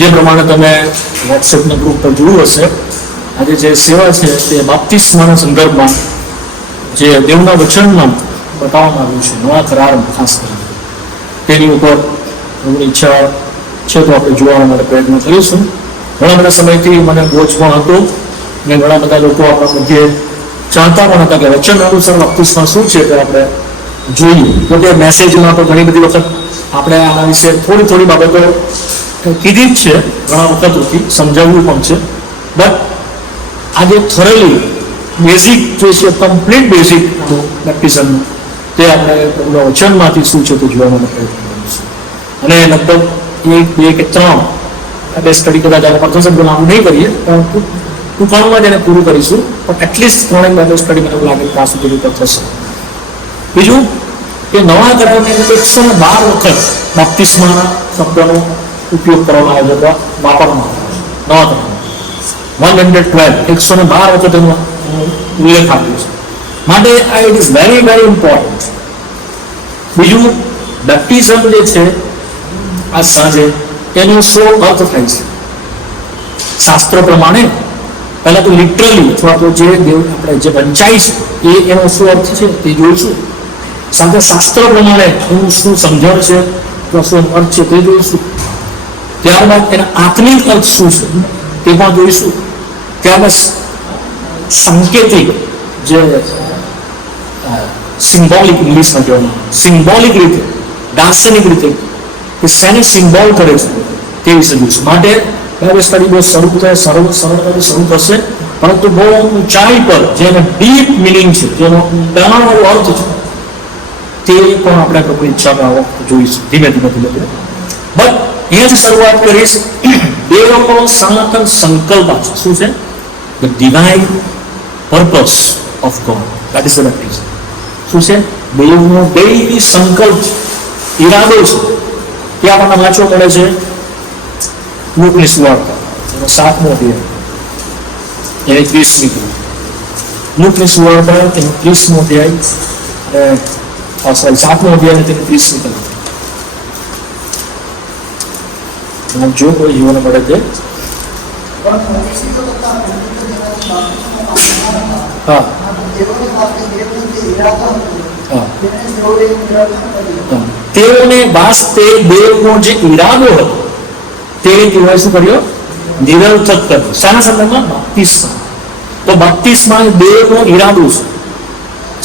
જે પ્રમાણે તમે વોટ્સએપના ગ્રુપ પર જોયું હશે, આજે જે સેવા છે તે બાપ્તિસ્માના સંદર્ભમાં જે દેવના વચનમાં બતાવવામાં આવ્યું છે, નવા કરારમાં ખાસ કરીને તેની ઉપર એમની ઈચ્છા છે તો આપણે જોવા માટે પ્રયત્ન કરીશું. ઘણા બધા સમયથી મને બોજ પણ હતો અને ઘણા બધા લોકો આપણા મધ્યે ચાહતા પણ હતા કે વચન અનુસાર બાપ્તિસ્મા શું છે તે આપણે જોઈએ. તો તે મેસેજમાં તો ઘણી બધી વખત આપણે આના વિશે થોડી બાબતો કીધી જ છે, ઘણા વખતથી સમજાવ્યું પણ છે. બટ આજે થોરેલી બેઝિક જે છે, કમ્પ્લીટ બેઝિક બેપ્ટિઝમનું તે આપણે પ્રભુના વચનમાંથી શું છે તે જોવા માટે પ્રયત્ન કરીશું. અને લગભગ 1, 2 કે 3 બે સ્ટડી કદાચ આપણે પ્રથમ લાગુ નહીં કરીએ, પણ ટૂંકાણમાં જ એને પૂરું કરીશું. પણ એટલીસ્ટ 3 બાઇબલ સ્ટડી મને એવું લાગે કે આ સુધી રીતે થશે. બીજું કે નવા કરારની અંદર 112 વખત બાપ્તિસ્માના શબ્દનો ઉપયોગ કરવામાં આવ્યો હતો, વાપરવામાં આવ્યો છે. નવા કરાર 112 વખત એનો ઉલ્લેખ આપ્યો છે. માટે આ it is very very important. બીજું બેપ્ટિઝમ જે છે આ સાંજે એનો શો અર્થ થાય છે શાસ્ત્ર પ્રમાણે. પહેલા તો લિટરલી અથવા તો જે દેવ આપણે જે વંચાય છે એનો શું અર્થ છે તે જોઈશું. સાથે શાસ્ત્ર પ્રમાણે એનું શું સમજણ છે અથવા શું અર્થ છે તે જોઈશું. ત્યારબાદ એના આત્મિક અર્થ શું છે તે પણ જોઈશું. ત્યારબાદ સાંકેતિક જે સિમ્બોલિક ઇંગ્લિશમાં કહેવામાં સિમ્બોલિક રીતે દાર્શનિક રીતે કે શેને સિમ્બોલ કરે છે તે વિશે જોઈશું. માટે બાઇબલ સ્ટડી બહુ સરળતાથી શરૂ થશે, પરંતુ બહુ ઊંચાઈ પર જેને ડીપ મિનિંગ છે, જેનો ઊંડાણવાળો અર્થ છે તે પણ આપણે પ્રભુ ઈચ્છા જોઈશું ધીમે ધીમે. બટ અહીંયાથી શરૂઆત કરીશ. દેવનો સનાતન સંકલ્પ છે. શું છે? The divine purpose of God, that is the baptism. શું છે? દેવનો દૈવી સંકલ્પ, ઈરાદો છે. ત્યાં આપણને વાંચવા મળે છે લૂકની સુવાર્તા 7મો અધ્યાય એની 30મી કલમ. લૂકની સુવાર્તા એનું 30મો અધ્યાય 7મો અધ્યાય તેની 30મી કલમ. જો કોઈ જીવન પડે તે હા તેઓને વાસ્તે દેવનો જે ઈરાદો હતો તે તેઓએ શું કર્યો? નિરર્થક કર્યો. શાના સંદર્ભમાં? બાપ્તિસ્મા. તો બાપ્તિસ્મા દેવનો ઈરાદો છે,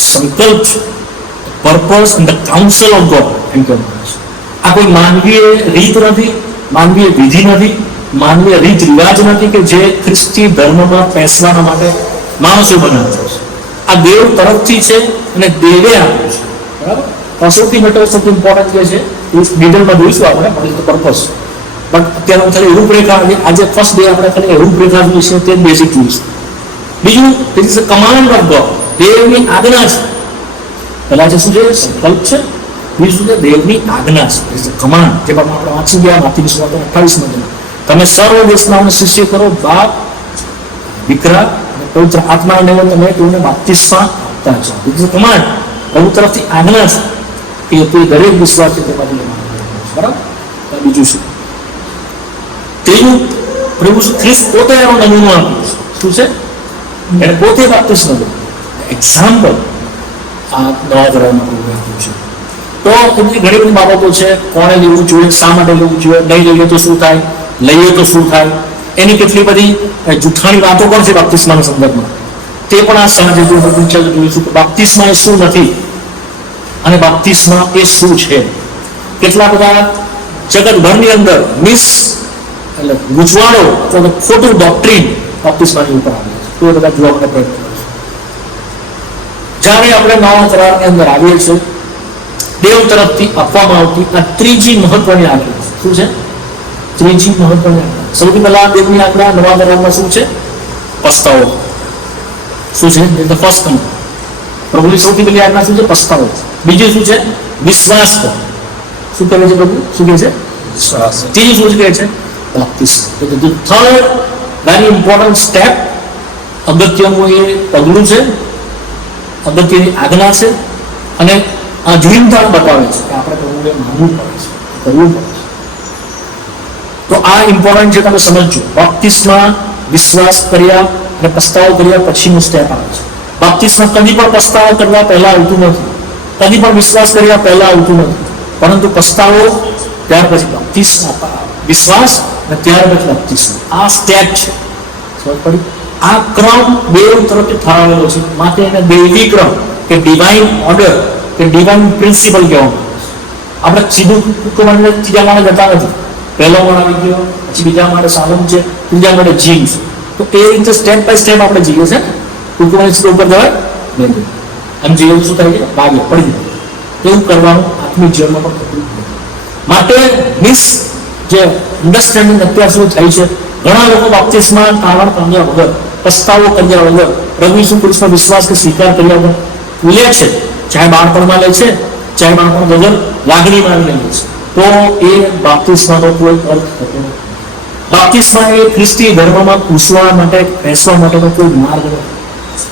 સંકલ્પ છે, purpose and the council of God એમ કહેવામાં આવે છે. આ કોઈ માનવીય રીત નથી, માનવીય વિધિ નથી, માનવીય રીત રિવાજ નથી કે જે ખ્રિસ્તી ધર્મમાં પેસવાના માટે માણસો બનાવતા છે. આ દેવ તરફથી છે અને દેવે આપ્યું છે. બરાબર? સૌથી મોટો સૌથી ઇમ્પોર્ટન્ટ જે છે એ ડિટેલમાં જોઈશું આપણે, પર્પસ. બટ અત્યારે ખાલી રૂપરેખા, આજે ફર્સ્ટ ડે આપણે ખાલી રૂપરેખા જોઈશું, તે બેઝિક જોઈશું. બીજું it is a command of God, દેવની આજ્ઞા છે. પહેલા જે શું છે? સંકલ્પ છે. બીજું છે દેવની આજ્ઞા છે, ઇટ ઇઝ અ કમાન્ડ. જે આપણે વાંચી ગયા માથીની સુવાર્તા 28માં, તમે સર્વ દેશનાઓને શિષ્ય કરો, બાપ, દીકરા અને પવિત્ર આત્માને તમે તેઓને બાપ્તિસ્મા આપતા છો. ઇટ ઇઝ અ કમાન્ડ, પ્રભુ તરફથી આજ્ઞા છે કે તે દરેક વિશ્વાસી તેમાંથી લેવાનું. બરાબર? બીજું શું? ત્રીજું, પ્રભુ ખ્રિસ્ત પોતે એનો નમૂનો આપ્યો છે. શું છે? એને પોતે બાપ્તિસ્મા લીધો. એક્ઝામ્પલ આ નવા કરારમાં પ્રભુ આપ્યું છે. તો એની ઘણી બધી બાબતો છે. કોણે લેવું જોઈએ, શા માટે લેવું જોઈએ, નહીં લઈએ તો શું થાય, લઈએ તો શું થાય, એની કેટલી બધી જૂઠાણી વાતો પણ છે બાપ્તિસ્માના સંદર્ભમાં. તે પણ આ સાંજે જોઈશું કે બાપ્તિસ્મા એ શું નથી અને બાપ્તિસ્મા એ શું છે. કેટલા બધા જગતભરની અંદર એટલે ગૂંચવાડો અથવા ખોટું ડોક્ટ્રીન બાપ્તિસ્માની ઉપર આવે છે. તો એ બધા જોવા માટે પ્રયત્ન કરીશું. જ્યારે આપણે નવા કરારની અંદર આવીએ છીએ, દેવ તરફથી આપવામાં આવતી આ ત્રીજી મહત્વની આજ્ઞા. શું છે? ત્રીજી મહત્વની આજ્ઞા. સૌથી પહેલા દેવની આજ્ઞા નવા કરારમાં શું છે? પસ્તાવો. શું છે? First command. પ્રભુની સૌથી પહેલી આજ્ઞા શું છે? પસ્તાવો. બીજું શું છે? વિશ્વાસ કરો. શું કહે છે પ્રભુ? શું કહે છે? વિશ્વાસ. ત્રીજું શું કહે છે? બાપ્તિસ્મા. તો the third very important step, અગત્યનું એ પગલું છે, અગત્યની આજ્ઞા છે. અને આ જીવનતા બતાવે છે કે આપણે પ્રભુને માનવું પડે છે, કરવું પડે છે. તો આ ઇમ્પોર્ટન્ટ છે, તમે સમજજો. બાપ્તિસ્મા વિશ્વાસ કર્યા અને પસ્તાવો કર્યા પછીનું સ્ટેપ આવે છે. બાપ્તિસ્મા કદી પણ પસ્તાવો કરવા પહેલા આવતું નથી, કદી પણ વિશ્વાસ કર્યા પહેલા આવતું નથી, પરંતુ પસ્તાવો ત્યાર પછી બાપ્તિસ્મા, વિશ્વાસ અને ત્યાર પછી બાપ્તિસ્મા. આ સ્ટેપ છે, સમજ પડી? આ ક્રમ દેવ તરફથી ઠરાવેલો છે, માટે એને દૈવી ક્રમ કે ડિવાઇન ઓર્ડર કે ડિવાઇન પ્રિન્સિપલ કહેવામાં આવે છે. આપણે સીધું ત્રીજા માળે જતા નથી. પહેલો માળ આવી ગયો, પછી બીજા માળે સાલમ છે, ત્રીજા માળે જીવ છે. તો એ રીતે સ્ટેપ બાય સ્ટેપ આપણે જઈએ છે. ટૂંકમાં સીધું ઉપર જવાય નહીં. એમ જીવન શું થાય છે? ભાગે પડી જાય. એવું કરવાનું આત્મિક જીવનમાં પણ થતું નથી. માટે મિસ જે અન્ડરસ્ટેન્ડિંગ અત્યાર સુધી થઈ છે, ઘણા લોકો બાપ્તિસ્મા કારણ પામ્યા વગર, પસ્તાવો કર્યા વગર, પ્રભુ ઈસુ ખ્રિસ્તનો વિશ્વાસ કે સ્વીકાર કર્યા વગર લે છે. ચાહે બાળપણમાં લે છે, ચાહે બાળપણ વગર લાગણીમાં લે છે, તો એ બાપ્તિસ્માનો કોઈ અર્થ થતો નથી. બાપ્તિસ્મા એ ખ્રિસ્તી ધર્મમાં ઘૂસવા માટે, બેસવા માટેનો કોઈ માર્ગ નથી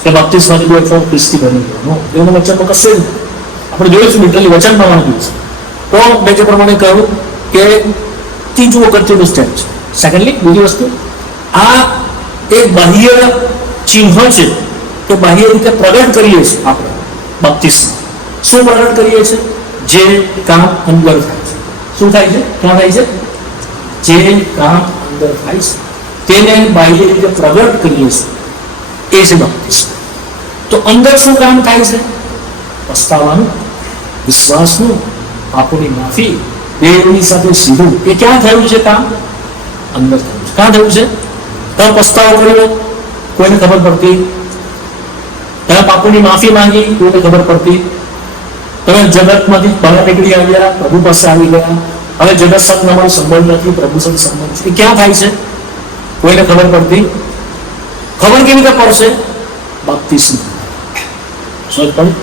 કે બાપ્તિસ્માની કોઈ ફોર્મ ખ્રિસ્તી બની ગયો. એનું વચનમાં કશે જ આપણે જોઈશું, લિટરલી વચન પ્રમાણે જોઈશું. તો મેં જે પ્રમાણે કહ્યું કે ત્રીજું અગત્યનું સ્ટેપ છે. સેકન્ડલી, બીજી વસ્તુ, આ એક બાહ્ય ચિહ્ન છે કે બાહ્ય રીતે પ્રગટ કરીએ છીએ આપણે બાપ્તિસ્મા. શું પ્રગટ કરીએ છીએ? જે કામ અંદર થાય છે. શું થાય છે? ક્યાં થાય છે? જે કામ અંદર થાય છે તેને બાહ્ય રીતે પ્રગટ કરીએ છીએ, એ છે બાપ્તિસ્મા. તો અંદર શું કામ થાય છે? પસ્તાવાનું, વિશ્વાસનું, પાપોની માફી, દેવની સાથે સીધું. એ ક્યાં થયું છે કામ? અંદર થયું છે. ક્યાં થયું છે? તમે પસ્તાવો કર્યો, કોઈને ખબર પડતી? તમે પાપોની માફી માંગી, કોઈને ખબર પડતી? તમે જગતમાંથી બહાર નીકળી આવ્યા, પ્રભુ પાસે આવી ગયા, હવે જગત સાથે તમારો સંબંધ નથી, પ્રભુ સાથે સંબંધ છે. એ ક્યાં થાય છે? કોઈને ખબર પડતી? ખબર કેવી રીતે પડશે? બાપ્તિસ્મા. સમજ પડી?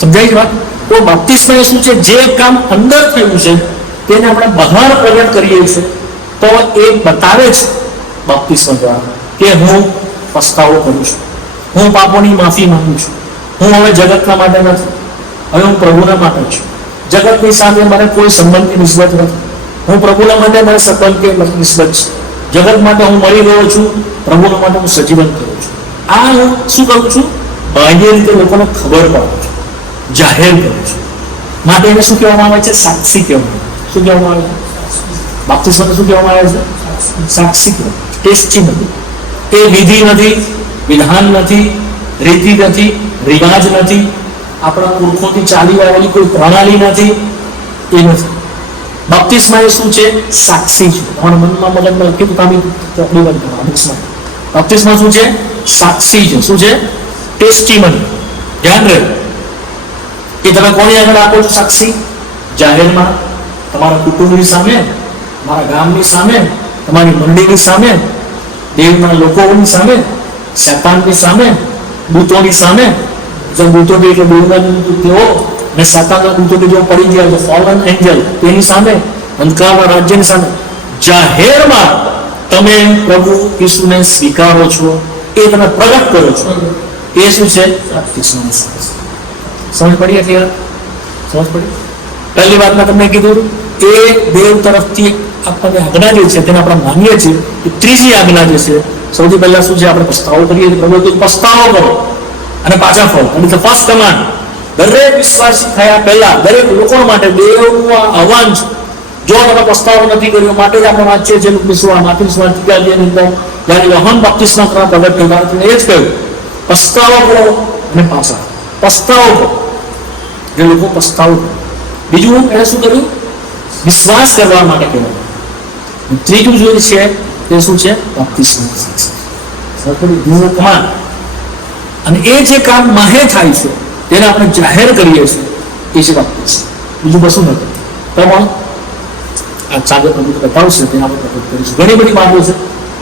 સમજાય છે વાત? તો બાપ્તિસ્મા એ શું છે? જે કામ અંદર થયું છે તેને આપણે બહાર પ્રગટ કરીએ છીએ. તો એ બતાવે છે બાપ્તિસ્મા દ્વારા કે હું પસ્તાવો કરું છું, હું પાપોની માફી માંગુ છું, હું હવે જગતના માટે નથી, હવે હું પ્રભુના માટે છું. જગતની સાથે મને કોઈ સંબંધની નિસ્બત નથી. હું પ્રભુના માટે મને સંબંધ કે નિસ્બત છે. જગત માટે હું મરી ગયો છું, પ્રભુના માટે હું સજીવન કરું છું. આ હું શું કરું છું? બાહ્ય રીતે લોકોને ખબર પાડું છું, જાહેર કરું છું. માટે એને શું કહેવામાં આવે છે? સાક્ષી કહેવામાં આવે છે. શું કહેવામાં આવે છે? બાપ્તિસ્માને શું કહેવામાં આવે છે? સાક્ષી કહેવામાં, ટેસ્ટિમની. એ વિધિ નથી, વિધાન નથી, રીતિ નથી, રિવાજ નથી, આપણા પુરુષોથી ચાલી આવેલી કોઈ પ્રણાલી નથી, એ નથી. બાપ્તિસ્મા એ શું છે? સાક્ષી છે. તમારા મનમાં મગજમાં લખ્યું તો બાપ્તિસ્મા શું છે? સાક્ષી છે. શું છે? ટેસ્ટિમની. ધ્યાન રહે કે તમે કોની આગળ આપો છો સાક્ષી? જાહેરમાં, તમારા કુટુંબની સામે, તમારા ગામની સામે, તમારી મંડળીની સામે, દેવના લોકોની સામે, શેતાનની સામે, દૂતોની સામે. દૂતો એટલે દેવના તેઓ અને શેતાનના દૂતો જેઓ પડી ગયા છે, ફોલન એન્જલ, તેની સામે, અંધકારના રાજ્યની સામે, જાહેરમાં તમે પ્રભુ ઈસુને સ્વીકારો છો, એ તમે પ્રગટ કરો છો. એ શું છે? બાપ્તિસ્માની સાક્ષી. સમજ પડી? એટલે સમજ પડી? પહેલી વાતમાં તમને કીધું એ દેવ તરફથી આપણને આજ્ઞા જે છે તેને આપણે માનીએ છીએ. એ ત્રીજી આજ્ઞા જે છે, સૌથી પહેલા શું છે? આપણે પસ્તાવો કરીએ છીએ. પ્રભુ પસ્તાવો કરો અને પાછા ફરો. અને ધ ફર્સ્ટ કમાન્ડ દરેક વિશ્વાસી થયા પહેલા દરેક લોકો માટે દેવનું આહવાન છે. જો તમે પસ્તાવો નથી કર્યો, માટે જ આપણે વાંચીએ છીએ જ્યારે યોહાન બાપ્તિસ્મા કરવા પ્રગટ થયો ત્યારે એ જ કહ્યું, પસ્તાવો કરો અને પાછા. પસ્તાવો કરો. જે લોકો પસ્તાવો કરે. બીજું એને શું કર્યું? વિશ્વાસ કરવા માટે કહેવાય. ત્રીજું જે છે તે શું છે? બાપ્તિસ્માની સાક્ષી. અને એ જે કામ માહે થાય છે તેને આપણે જાહેર કરીએ છીએ, એ છે બાપ્તિસ્મા. બીજું કશું નથી. પણ આ ચાદર પ્રભુ બતાવશે તેને આપણે પ્રગટ કરીશું. ઘણી બધી વાતો છે.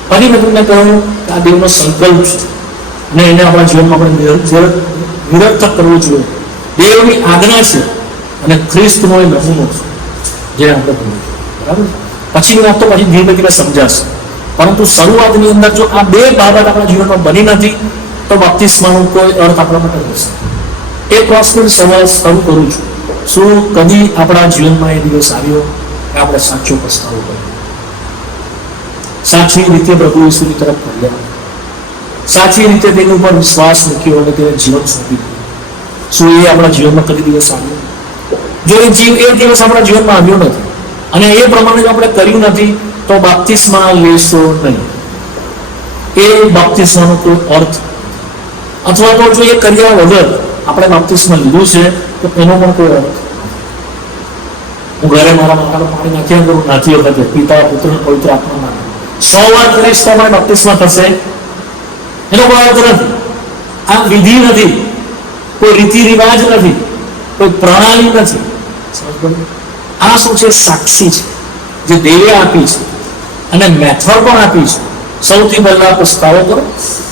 ફરી મેં તમને કહ્યું કે આ દેવનો સંકલ્પ છે અને એને આપણા જીવનમાં આપણે નિરર્થક કરવું જોઈએ. દેવની આજ્ઞા છે અને ખ્રિસ્તનો એ નમૂનો છે જે આપણે કરવું જોઈએ. બરાબર? પછીની વાત તો પછી ધીમે ધીમે સમજાશે. પરંતુ શરૂઆતની અંદર જો આ બે બાબત આપણા જીવનમાં બની નથી તો બાપ્તિસ્માનો કોઈ અર્થ આપણા માટે નથી. એ પ્રશ્ન સવાલ શરૂ કરું છું, શું કદી આપણા જીવનમાં એ દિવસ આવ્યો કે આપણે સાચો પસ્તાવો કર્યો? સાચી રીતે પ્રભુ ઈસુની તરફ ફર્યા, સાચી રીતે તેની ઉપર વિશ્વાસ મૂક્યો અને તેને જીવન સોંપી દીધું. શું એ આપણા જીવનમાં કદી દિવસ આવ્યો? જો એ દિવસ આપણા જીવનમાં આવ્યો નથી અને એ પ્રમાણે આપણે કર્યું નથી તો બાપ્તિસ્મા લેશો નહીં. એ બાપ્તિસ્માનો કોઈ અર્થ, અથવા તો જો એ કર્યા વગર આપણે બાપ્તિસ્મા લીધું છે તો એનો પણ કોઈ અર્થ. હું ઘરે મારા માતાનું પાણી નાખ્યા કરું નાથી વખતે પિતા પુત્ર પવિત્ર આત્મા 100 વાર કરીશ તો મારે બાપ્તિસ્મા થશે, એનો કોઈ અર્થ નથી. આ વિધિ નથી, કોઈ રીતિ રિવાજ નથી, કોઈ પ્રણાલી નથી. આ શું છે? સાક્ષી છે જે દેવે આપી છે અને મેથડ પણ આપી છે. સૌથી પહેલા પસ્તાવો કરો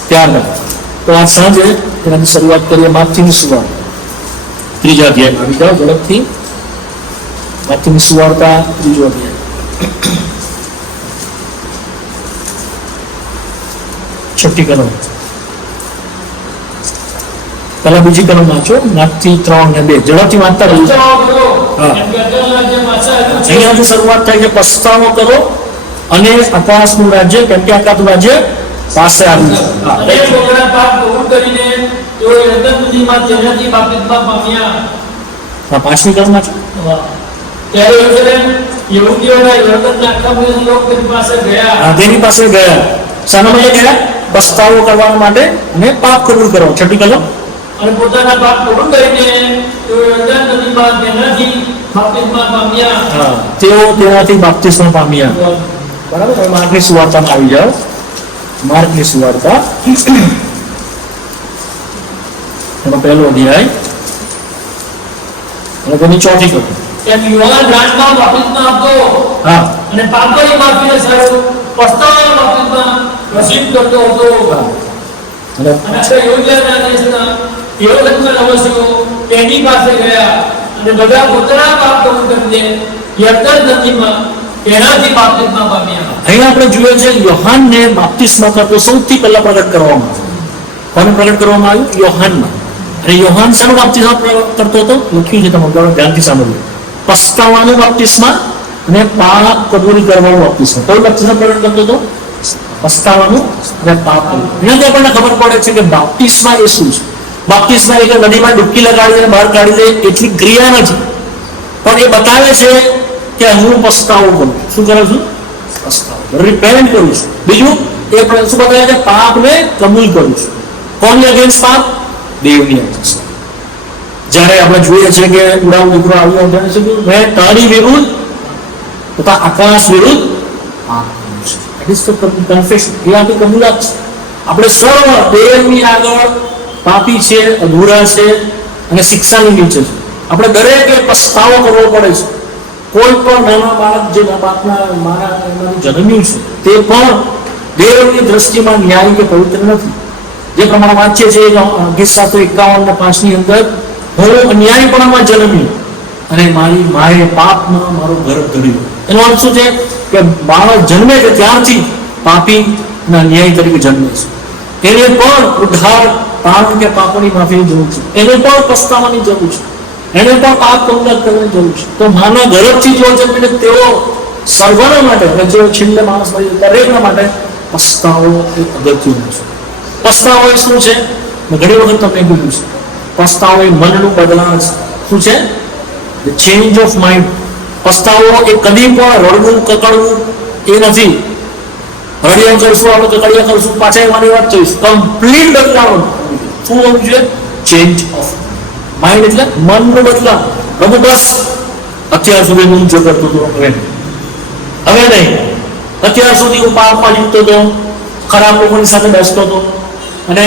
ત્યારબાદ. તો આજ સાંજે તેનાથી શરૂઆત કરીએ. માર્કની સુવાર્તા 3 અધ્યાય આવી જાઓ ઝડપથી. માર્કની સુવાર્તા 3 અધ્યાય. છઠ્ઠી કલમ, પેલા બીજી કલમ વાંચો. માર્કથી 3 અને 2 ઝડપથી વાંચતા રહેજો. અહીંયાથી શરૂઆત થાય છે, પસ્તાવો કરો અને આકાશનું રાજ્ય, કેમ કે આકાશનું રાજ્ય પાસે આવ્યું છે. પાંચમી કલમમાં છો. તેની પાસે ગયા. શાના માટે ગયા? પસ્તાવો કરવા માટે અને પાપ કબૂલ કરો. છઠ્ઠી કલમ. અને પોતાના પાપ કબૂલ કરીને તેઓ યોર્દાન નદીમાં તેનાથી બાપ્તિસ્મા પામ્યા. તેઓ તેનાથી બાપ્તિસ્મા પામ્યા. બરાબર. હવે માર્કની સુવાર્તામાં આવી જાઓ. માર્કની સુવાર્તા એનો પહેલો અધ્યાય અને તેની 4ઠી કલમ. એમ યોહાન રાજમાં બાપ્તિસ્મા આપતો અને પાપની માફીને સારું પસ્તાવાનો બાપ્તિસ્મા પ્રસિદ્ધ કરતો હતો. અને યોર્દાનના દેશના યોર્દાનના નિવાસીઓ તેની પાસે ગયા અને બધા પોતાના પાપ કબૂલ કરીને યોર્દાન નદીમાં તેનાથી બાપ્તિસ્મા પામ્યા. અહીંયા આપણે જોઈએ છે યોહાનને બાપ્તિસ્મા કરતો સૌથી પહેલા પ્રગટ કરવામાં આવ્યો. કોને પ્રગટ કરવામાં આવ્યું? યોહાનમાં. અને યોહાન શાનો બાપ્તિસ્મા કરતો હતો? લખ્યું છે, તમે ધ્યાનથી સાંભળ્યું. પસ્તાવાનું બાપ્તિસ્મા અને પાપ કબૂલ કરવાનું બાપ્તિસ્મા. કયું બાપ્તિસ્મા પ્રગટ કરતો હતો? પસ્તાવાનું અને પાપ. એનાથી આપણને ખબર પડે છે કે બાપ્તિસ્મા એ શું છે. બાપ્તિસ્મા એટલે નદીમાં ડૂબકી લગાડી અને બહાર કાઢી દે એટલી ક્રિયા નથી, પણ એ બતાવે છે કે હું પસ્તાવો કરું. શું કરું છું? પસ્તાવો, રિપેન્ટ કરું છું. બીજું એ પણ શું બતાવે છે? પાપને કબૂલ કરું છું. કોની અગેન્સ્ટ પાપ? દેવની અગેન્સ્ટ. જ્યારે આપણે જોઈએ છે કે ઉડાવ દીકરો આવ્યો ત્યારે શું કહ્યું? મેં તારી વિરુદ્ધ તથા આકાશ વિરુદ્ધ પાપ કર્યું છે. It is the confession. એ આપણી કબૂલાત છે. આપણે સર્વ દેવની આગળ પાપી છે, અધૂરા છે અને શિક્ષાની નીચે છે. આપણે દરેકે પસ્તાવો કરવો પડે છે. કોઈ પણ નાના બાળક જે બાપના મારા એમાંથી જન્મ્યું છે તે પણ દેવની દ્રષ્ટિમાં ન્યાય કે પવિત્ર નથી. જે પ્રમાણે વાંચીએ છીએ ગીત 751:5 ની અંદર, હું અન્યાયપણામાં જન્મ્યો અને મારી માએ પાપમાં મારું ગર્ભ ધર્યું. એનો અર્થ શું છે? કે બાળક જન્મે છે ત્યારથી પાપી અને અન્યાય તરીકે જન્મે છે. એને પણ ઉદ્ધાર પાપ કે પાપોની માફીની જરૂર છે. એને પણ પસ્તાવાની જરૂર છે. એને પણ પાપ કબૂલાત કરવાની જરૂર છે. તો માના ગર્ભથી જો જન્મીને તેઓ સર્વના માટે અને જે છેલ્લે માણસ બની દરેકના માટે પસ્તાવો એ અગત્યનો છે. પસ્તાવો એ શું છે? મેં ઘણી વખત તમને કીધું છે, પસ્તાવો એ મનનું બદલાવ છે. શું છે? The change of mind. પસ્તાવો એ કદી પણ રડવું કકડવું એ નથી. રડિયા કરશું, આપણે કકડિયા કરશું, પાછા એવાની વાત કરીશું. કમ્પ્લીટ બદલાવ. શું હોવું જોઈએ? Change of mind. એટલે મનનો બદલાવ. પ્રભુ બસ અત્યાર સુધી હું જો કરતો હતો હવે નહીં. અત્યાર સુધી હું પાપમાં જીવતો હતો, ખરાબ લોકોની સાથે બેસતો હતો અને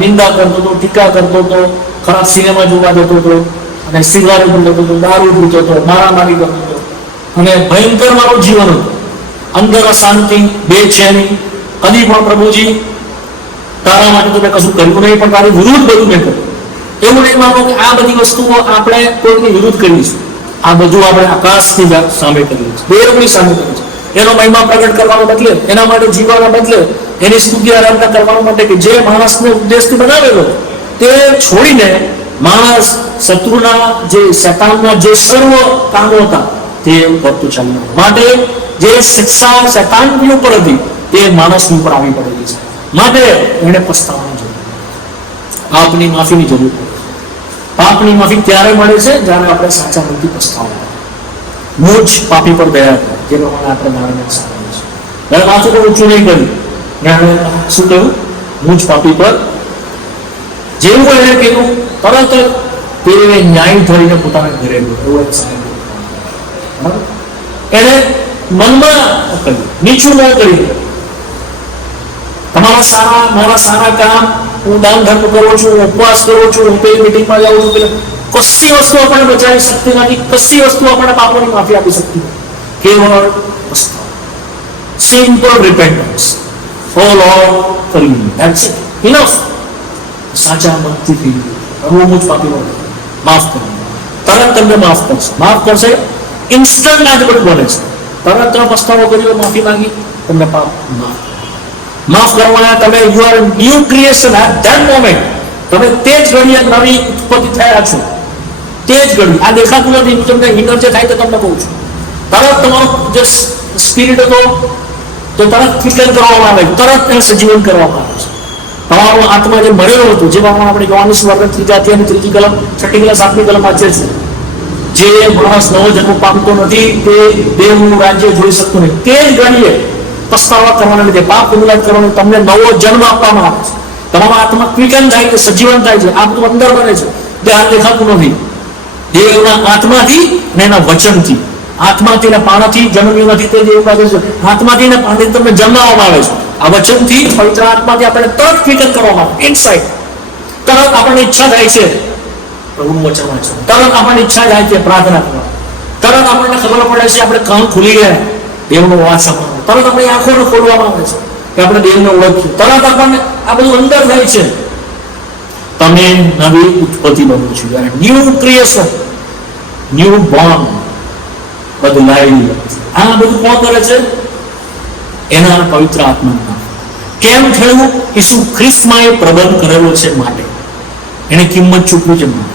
નિંદા કરતો હતો, ટીકા કરતો હતો, ખરાબ સિનેમા જોવા જતો હતો અને સિગારેટ લેતો હતો, દારૂ પીતો હતો, મારામારી કરતો હતો અને ભયંકર મારું જીવન હતું. અંદર અશાંતિ, બેચેની. કદી પણ પ્રભુજી તારા માટે તો મેં કશું કર્યું નહીં, પણ તારી વિરુદ્ધ બધું મેં કર્યું. એવું નહીં માનો કે આ બધી વસ્તુઓ આપણે કોઈની વિરુદ્ધ કરીશું. આ બધું આપણે આકાશની સામે કરીએ છીએ, દેવની સામે કરીએ છીએ. એનો મહિમા પ્રગટ કરવાનો બદલે, એના માટે જીવવાના બદલે, એની સ્તુતિ આરાધના કરવા માટે કે જે માણસને ઉદ્દેશથી બનાવેલો તે છોડીને માણસ શત્રુના જે શેતાનના જે સર્વ કામો હતા તે કરતું ચાલ્યું. માટે જે શિક્ષા શૈતાનની ઉપર હતી તે માણસની ઉપર આવી પડેલી છે. માટે એને પસ્તાવાની જરૂર, પાપની માફીની જરૂર પડે. પાપની માફી ત્યારે મળે છે જ્યારે આપણે સાચા મનથી પસ્તાવો. મુજ પાપી પર દયા કરે, જે પ્રમાણે આપણે માણસને સાંભળીએ છીએ. ત્યારે માથું પણ ઊંચું નહીં કર્યું. શું કહ્યું? મુજ પાપી પર જેવું એને કીધું તરત તે ન્યાય ધરીને પોતાના ઘરે ગયો. એવું એક સાહેબ એને મનમાં કહ્યું, નીચું ન કરી. મારા સારા કામ, હું દાન ધર્મ કરું છું, ઉપવાસ કરું છું, હું પેલી મીટિંગમાં જાઉં છું, પેલા કશી વસ્તુ આપણને બચાવી શકતી નથી, કશી વસ્તુ આપણને પાપોની માફી આપી શકતી નથી. કેવળ પસ્તાવો, simple repentance. O Lord forgive me, that's it, enough. સાચા મનથી ફીલ કરવું, મુજ પાપી પર માફ કરવું. તરત તમને માફ કરશે, માફ કરશે. ઇન્સ્ટન્ટ આજ બધું બને છે. તરત તમે પસ્તાવો કર્યો, માફી માંગી, તમને પાપ માફ કરવાના. તમે you are new creation at that moment. તમે તે જ ઘડીએ નવી ઉત્પત્તિ થયા છો. તે જ ઘડી આ દેખાતું નથી. હું તમને ઇનર જે થાય તો તમને કહું છું. તરત તમારો જે સ્પિરિટ હતો તો તરત ક્વિકન કરવામાં આવે, તરત એને સજીવન કરવામાં આવે છે. તમારો આત્મા જે મળેલો હતો, જે આપણે યોહાનસ વર્તન 3 અધ્યાયની 3જી કલમ 6ઠી કલમ 7મી કલમ વાંચે છે, જે માણસ નવો જન્મ પામતો નથી તે દેવનું રાજ્ય જોઈ શકતો નહીં. તે જ ઘડીએ પસ્તાવા કરવાના લીધે, પાપ કબૂલાત કરવાનો તમને નવો જન્મ આપવામાં આવે છે. તમારો આત્મા ક્વિકન થાય છે, સજીવન થાય છે. આ બધું અંદર બને છે, તે હાલ દેખાતું નથી. દેવના આત્માથી અને એના વચનથી. આત્માથી ને પાણીથી જન્મ્યું નથી, તે દેવ કહે છે. આત્માથી ને પાણીથી તમને જન્માવવામાં આવે છે. આ વચનથી, પવિત્ર આત્માથી આપણે તરત ક્વિકન કરવામાં આવે. ઇનસાઇડ તરત આપણને ઈચ્છા થાય છે પ્રભુનું વચન વાંચવાનું, તરત આપણને ઈચ્છા થાય છે પ્રાર્થના કરવાની, તરત આપણને ખબર પડે છે આપણે કાન ખુલી ગયા દેવનો અવાજ સાંભળવાનો, તરત આપણી આંખોને ખોલવામાં આવે છે કે આપણે દેવને ઓળખીએ. તરત આપણને આ બધું અંદર થાય છે. તમે નવી ઉત્પત્તિ બનો છો, ન્યુ ક્રિએશન, ન્યુ બોર્ન, બદલાઈ. આ બધું કોણ કરે છે? એના પવિત્ર આત્મા. કેમ થયું? ઈસુ ખ્રિસ્તમાં એ પ્રબંધ કરેલો છે માટે, એને કિંમત ચૂકવી છે માટે.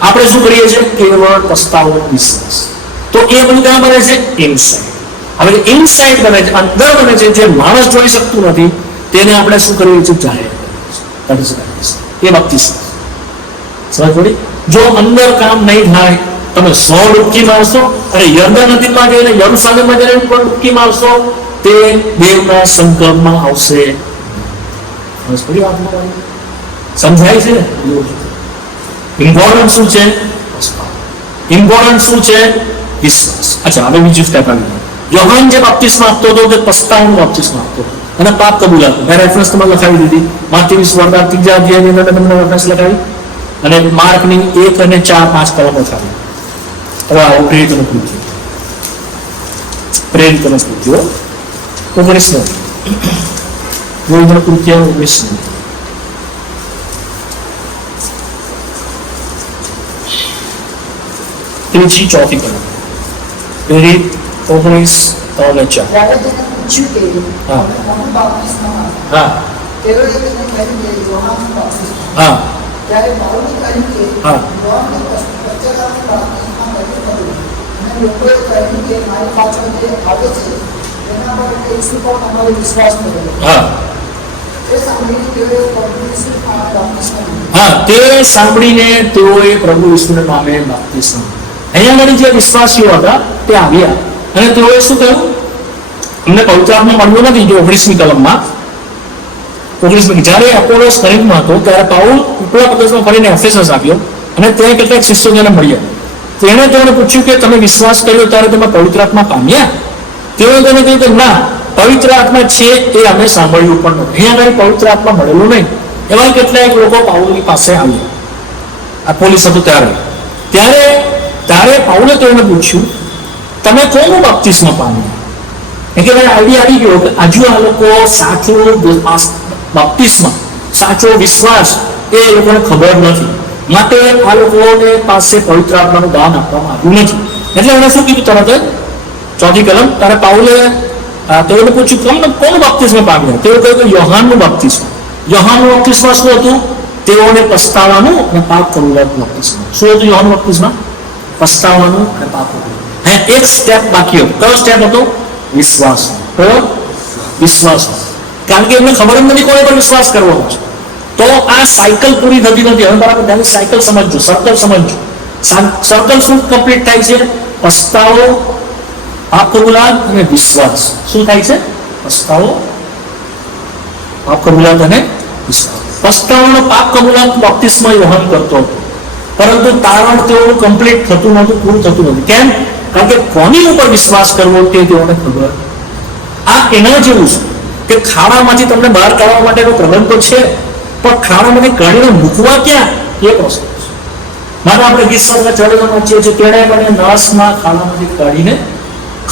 આપણે શું કરીએ છીએ? કેવળ પસ્તાવો, વિશ્વાસ. તો એ બધું ક્યાં બને છે? ઇનસાઇડ. હવે ઇનસાઇડ બને છે, અંદર બને છે. જે માણસ જોઈ શકતું નથી તેને આપણે શું કરીએ છીએ? જાહેર. એ બાપ્તિસ્મા. સમજ પડી? જો અંદર કામ નહીં થાય, તમે 100 ડૂબકી મારશો અને યર્દન નદીમાં જઈને યરુશલેમમાં જઈને પણ ડૂબકી મારશો, તે દેવના સંકલ્પમાં આવશે. સમજાય છે? ઇમ્પોર્ટન્ટ શું છે? ઇમ્પોર્ટન્ટ શું છે? વિશ્વાસ. અચ્છા, હવે બીજું સ્ટેપ આવી. યોહાન જે બાપ્તિસ્મા આપતો હતો તે પસ્તાવાનું બાપ્તિસ્મા આપતો હતો અને પાપ કબૂલાત. મેં રેફરન્સ તમારે લખાવી દીધી. માર્ક 20 3જા અધ્યાયની અંદર તમને રેફરન્સ લખાવી અને માર્કની 1 અને 4 5 કલમ લખાવી. હવે આવો પ્રેરિતોને પૂછજો, 19 કૃત્ય 19. ત્રીજી ચોથી કલમ, પ્રેરિત 19 3 અને 4. હા હા હા હા. હા, તે સાંભળીને તેઓએ પ્રભુ ઈસુના નામે બાપ્તિસ્મા. અહીંયા આગળ જે વિશ્વાસીઓ હતા તે આવ્યા અને તેઓએ શું કહ્યું? અમને પવિત્ર આત્મા મળ્યું નથી. જો 19મી કલમમાં 19મી, જ્યારે અપોલોસ કોરિન્થમાં હતો ત્યારે પાઉલ ઉપલા પ્રદેશમાં ફરીને એફેસસ આવ્યો અને ત્યાં કેટલાક શિષ્યો તેને મળ્યા. તેણે તેઓને પૂછ્યું કે તમે વિશ્વાસ કર્યો ત્યારે તમે પવિત્ર આત્મા પામ્યા? તેઓએ તેને કહ્યું કે ના, પવિત્ર આત્મા છે એ અમે સાંભળ્યું પણ નથી. અહીંયા આગળ પવિત્ર આત્મા મળેલું નહીં. એવા કેટલાક લોકો પાઉલની પાસે આવ્યા. આ પોલીસ હતું ત્યારે પાઉલે તેઓને પૂછ્યું તમે કોનું બાપ્તિસ્મા પામ્યા? એટલે આઈડિયા આવી ગયો કે હજુ આ લોકો સાચો બાપ્તિસ્મા, સાચો વિશ્વાસ એ લોકોને ખબર નથી. માટે આ લોકોને પાસે પવિત્ર આત્માનું દાન આપવામાં આવ્યું નથી. એટલે એને શું કીધું? તરત જ ચોથી કલમ, ત્યારે પાઉલે તેઓને પૂછ્યું કોનું બાપ્તિસ્મા પામ્યા? તેઓ કહ્યું કે યોહાનનું બાપ્તિસ્મા. યોહાનનું બાપ્તિસ્મા શું હતું? તેઓને પસ્તાવાનું અને પાપ કબૂલાતનું બાપ્તિસ્મા. શું હતું યોહાનનું બાપ્તિસ્મા? પસ્તાવાનું અને પાપ કબૂલાત. હે એક સ્ટેપ બાકી હતો. કયો સ્ટેપ હતો? વિશ્વાસ. કયો? વિશ્વાસ. કારણ કે એમને ખબર જ નથી કોને પર વિશ્વાસ કરવાનો છે. તો આ સાયકલ પૂરી થતી નથી. હવે બરાબર ત્યાંની સાયકલ સમજજો, સર્કલ સમજજો. સર્કલ શું કમ્પ્લીટ થાય છે? પસ્તાવો, પાપ કબૂલાત અને વિશ્વાસ. શું થાય છે? પસ્તાવો, પાપ કબૂલાત અને વિશ્વાસ. પસ્તાવાનો પાપ કબૂલાત બપ્તિસ્મા યોહાન કરતો હતો, પરંતુ તારણ તેઓનું કમ્પ્લીટ થતું નહોતું, પૂરું થતું નથી. કેમ? કારણ કે કોની ઉપર વિશ્વાસ કરવો તે તેઓને ખબર. આ એના જેવું છે કે ખાડામાંથી તમને બહાર કાઢવા માટેનો પ્રબંધ તો છે, પણ ખાડામાંથી કાઢીને મૂકવા ક્યાં એ પ્રશ્ન છે. માનો આપણે ગીસરમાં ચડેલા વાંચીએ છીએ, તેણે મને નાશના ખાડામાંથી કાઢીને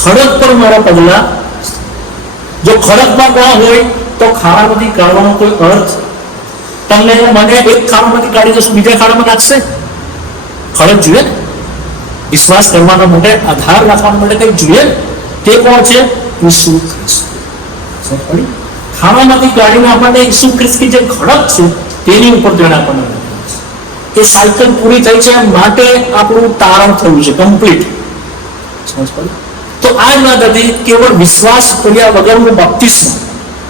ખડક પર મારા પગલા. જો ખડકમાં ના હોય તો ખાડામાંથી કાઢવાનો કોઈ અર્થ. તમને મને એક ખાડામાંથી કાઢી દો, બીજા ખાડામાં નાખશે? ખડક જોઈએ ને વિશ્વાસ કરવાના માટે, આધાર રાખવા માટે કંઈક જોઈએ. તે કોણ છે? ઈસુ ખ્રિસ્ત. ખાડામાંથી કાઢીને આપણને ઈસુ ખ્રિસ્તની જે ખડક છે તેની ઉપર તેણે આપણને એ સાયકલ પૂરી થઈ છે, માટે આપણું તારણ થયું છે કમ્પ્લીટ. સમજ પડી? તો આ જ વાત હતી, કેવળ વિશ્વાસ કર્યા વગરનું બપ્તિસ્મા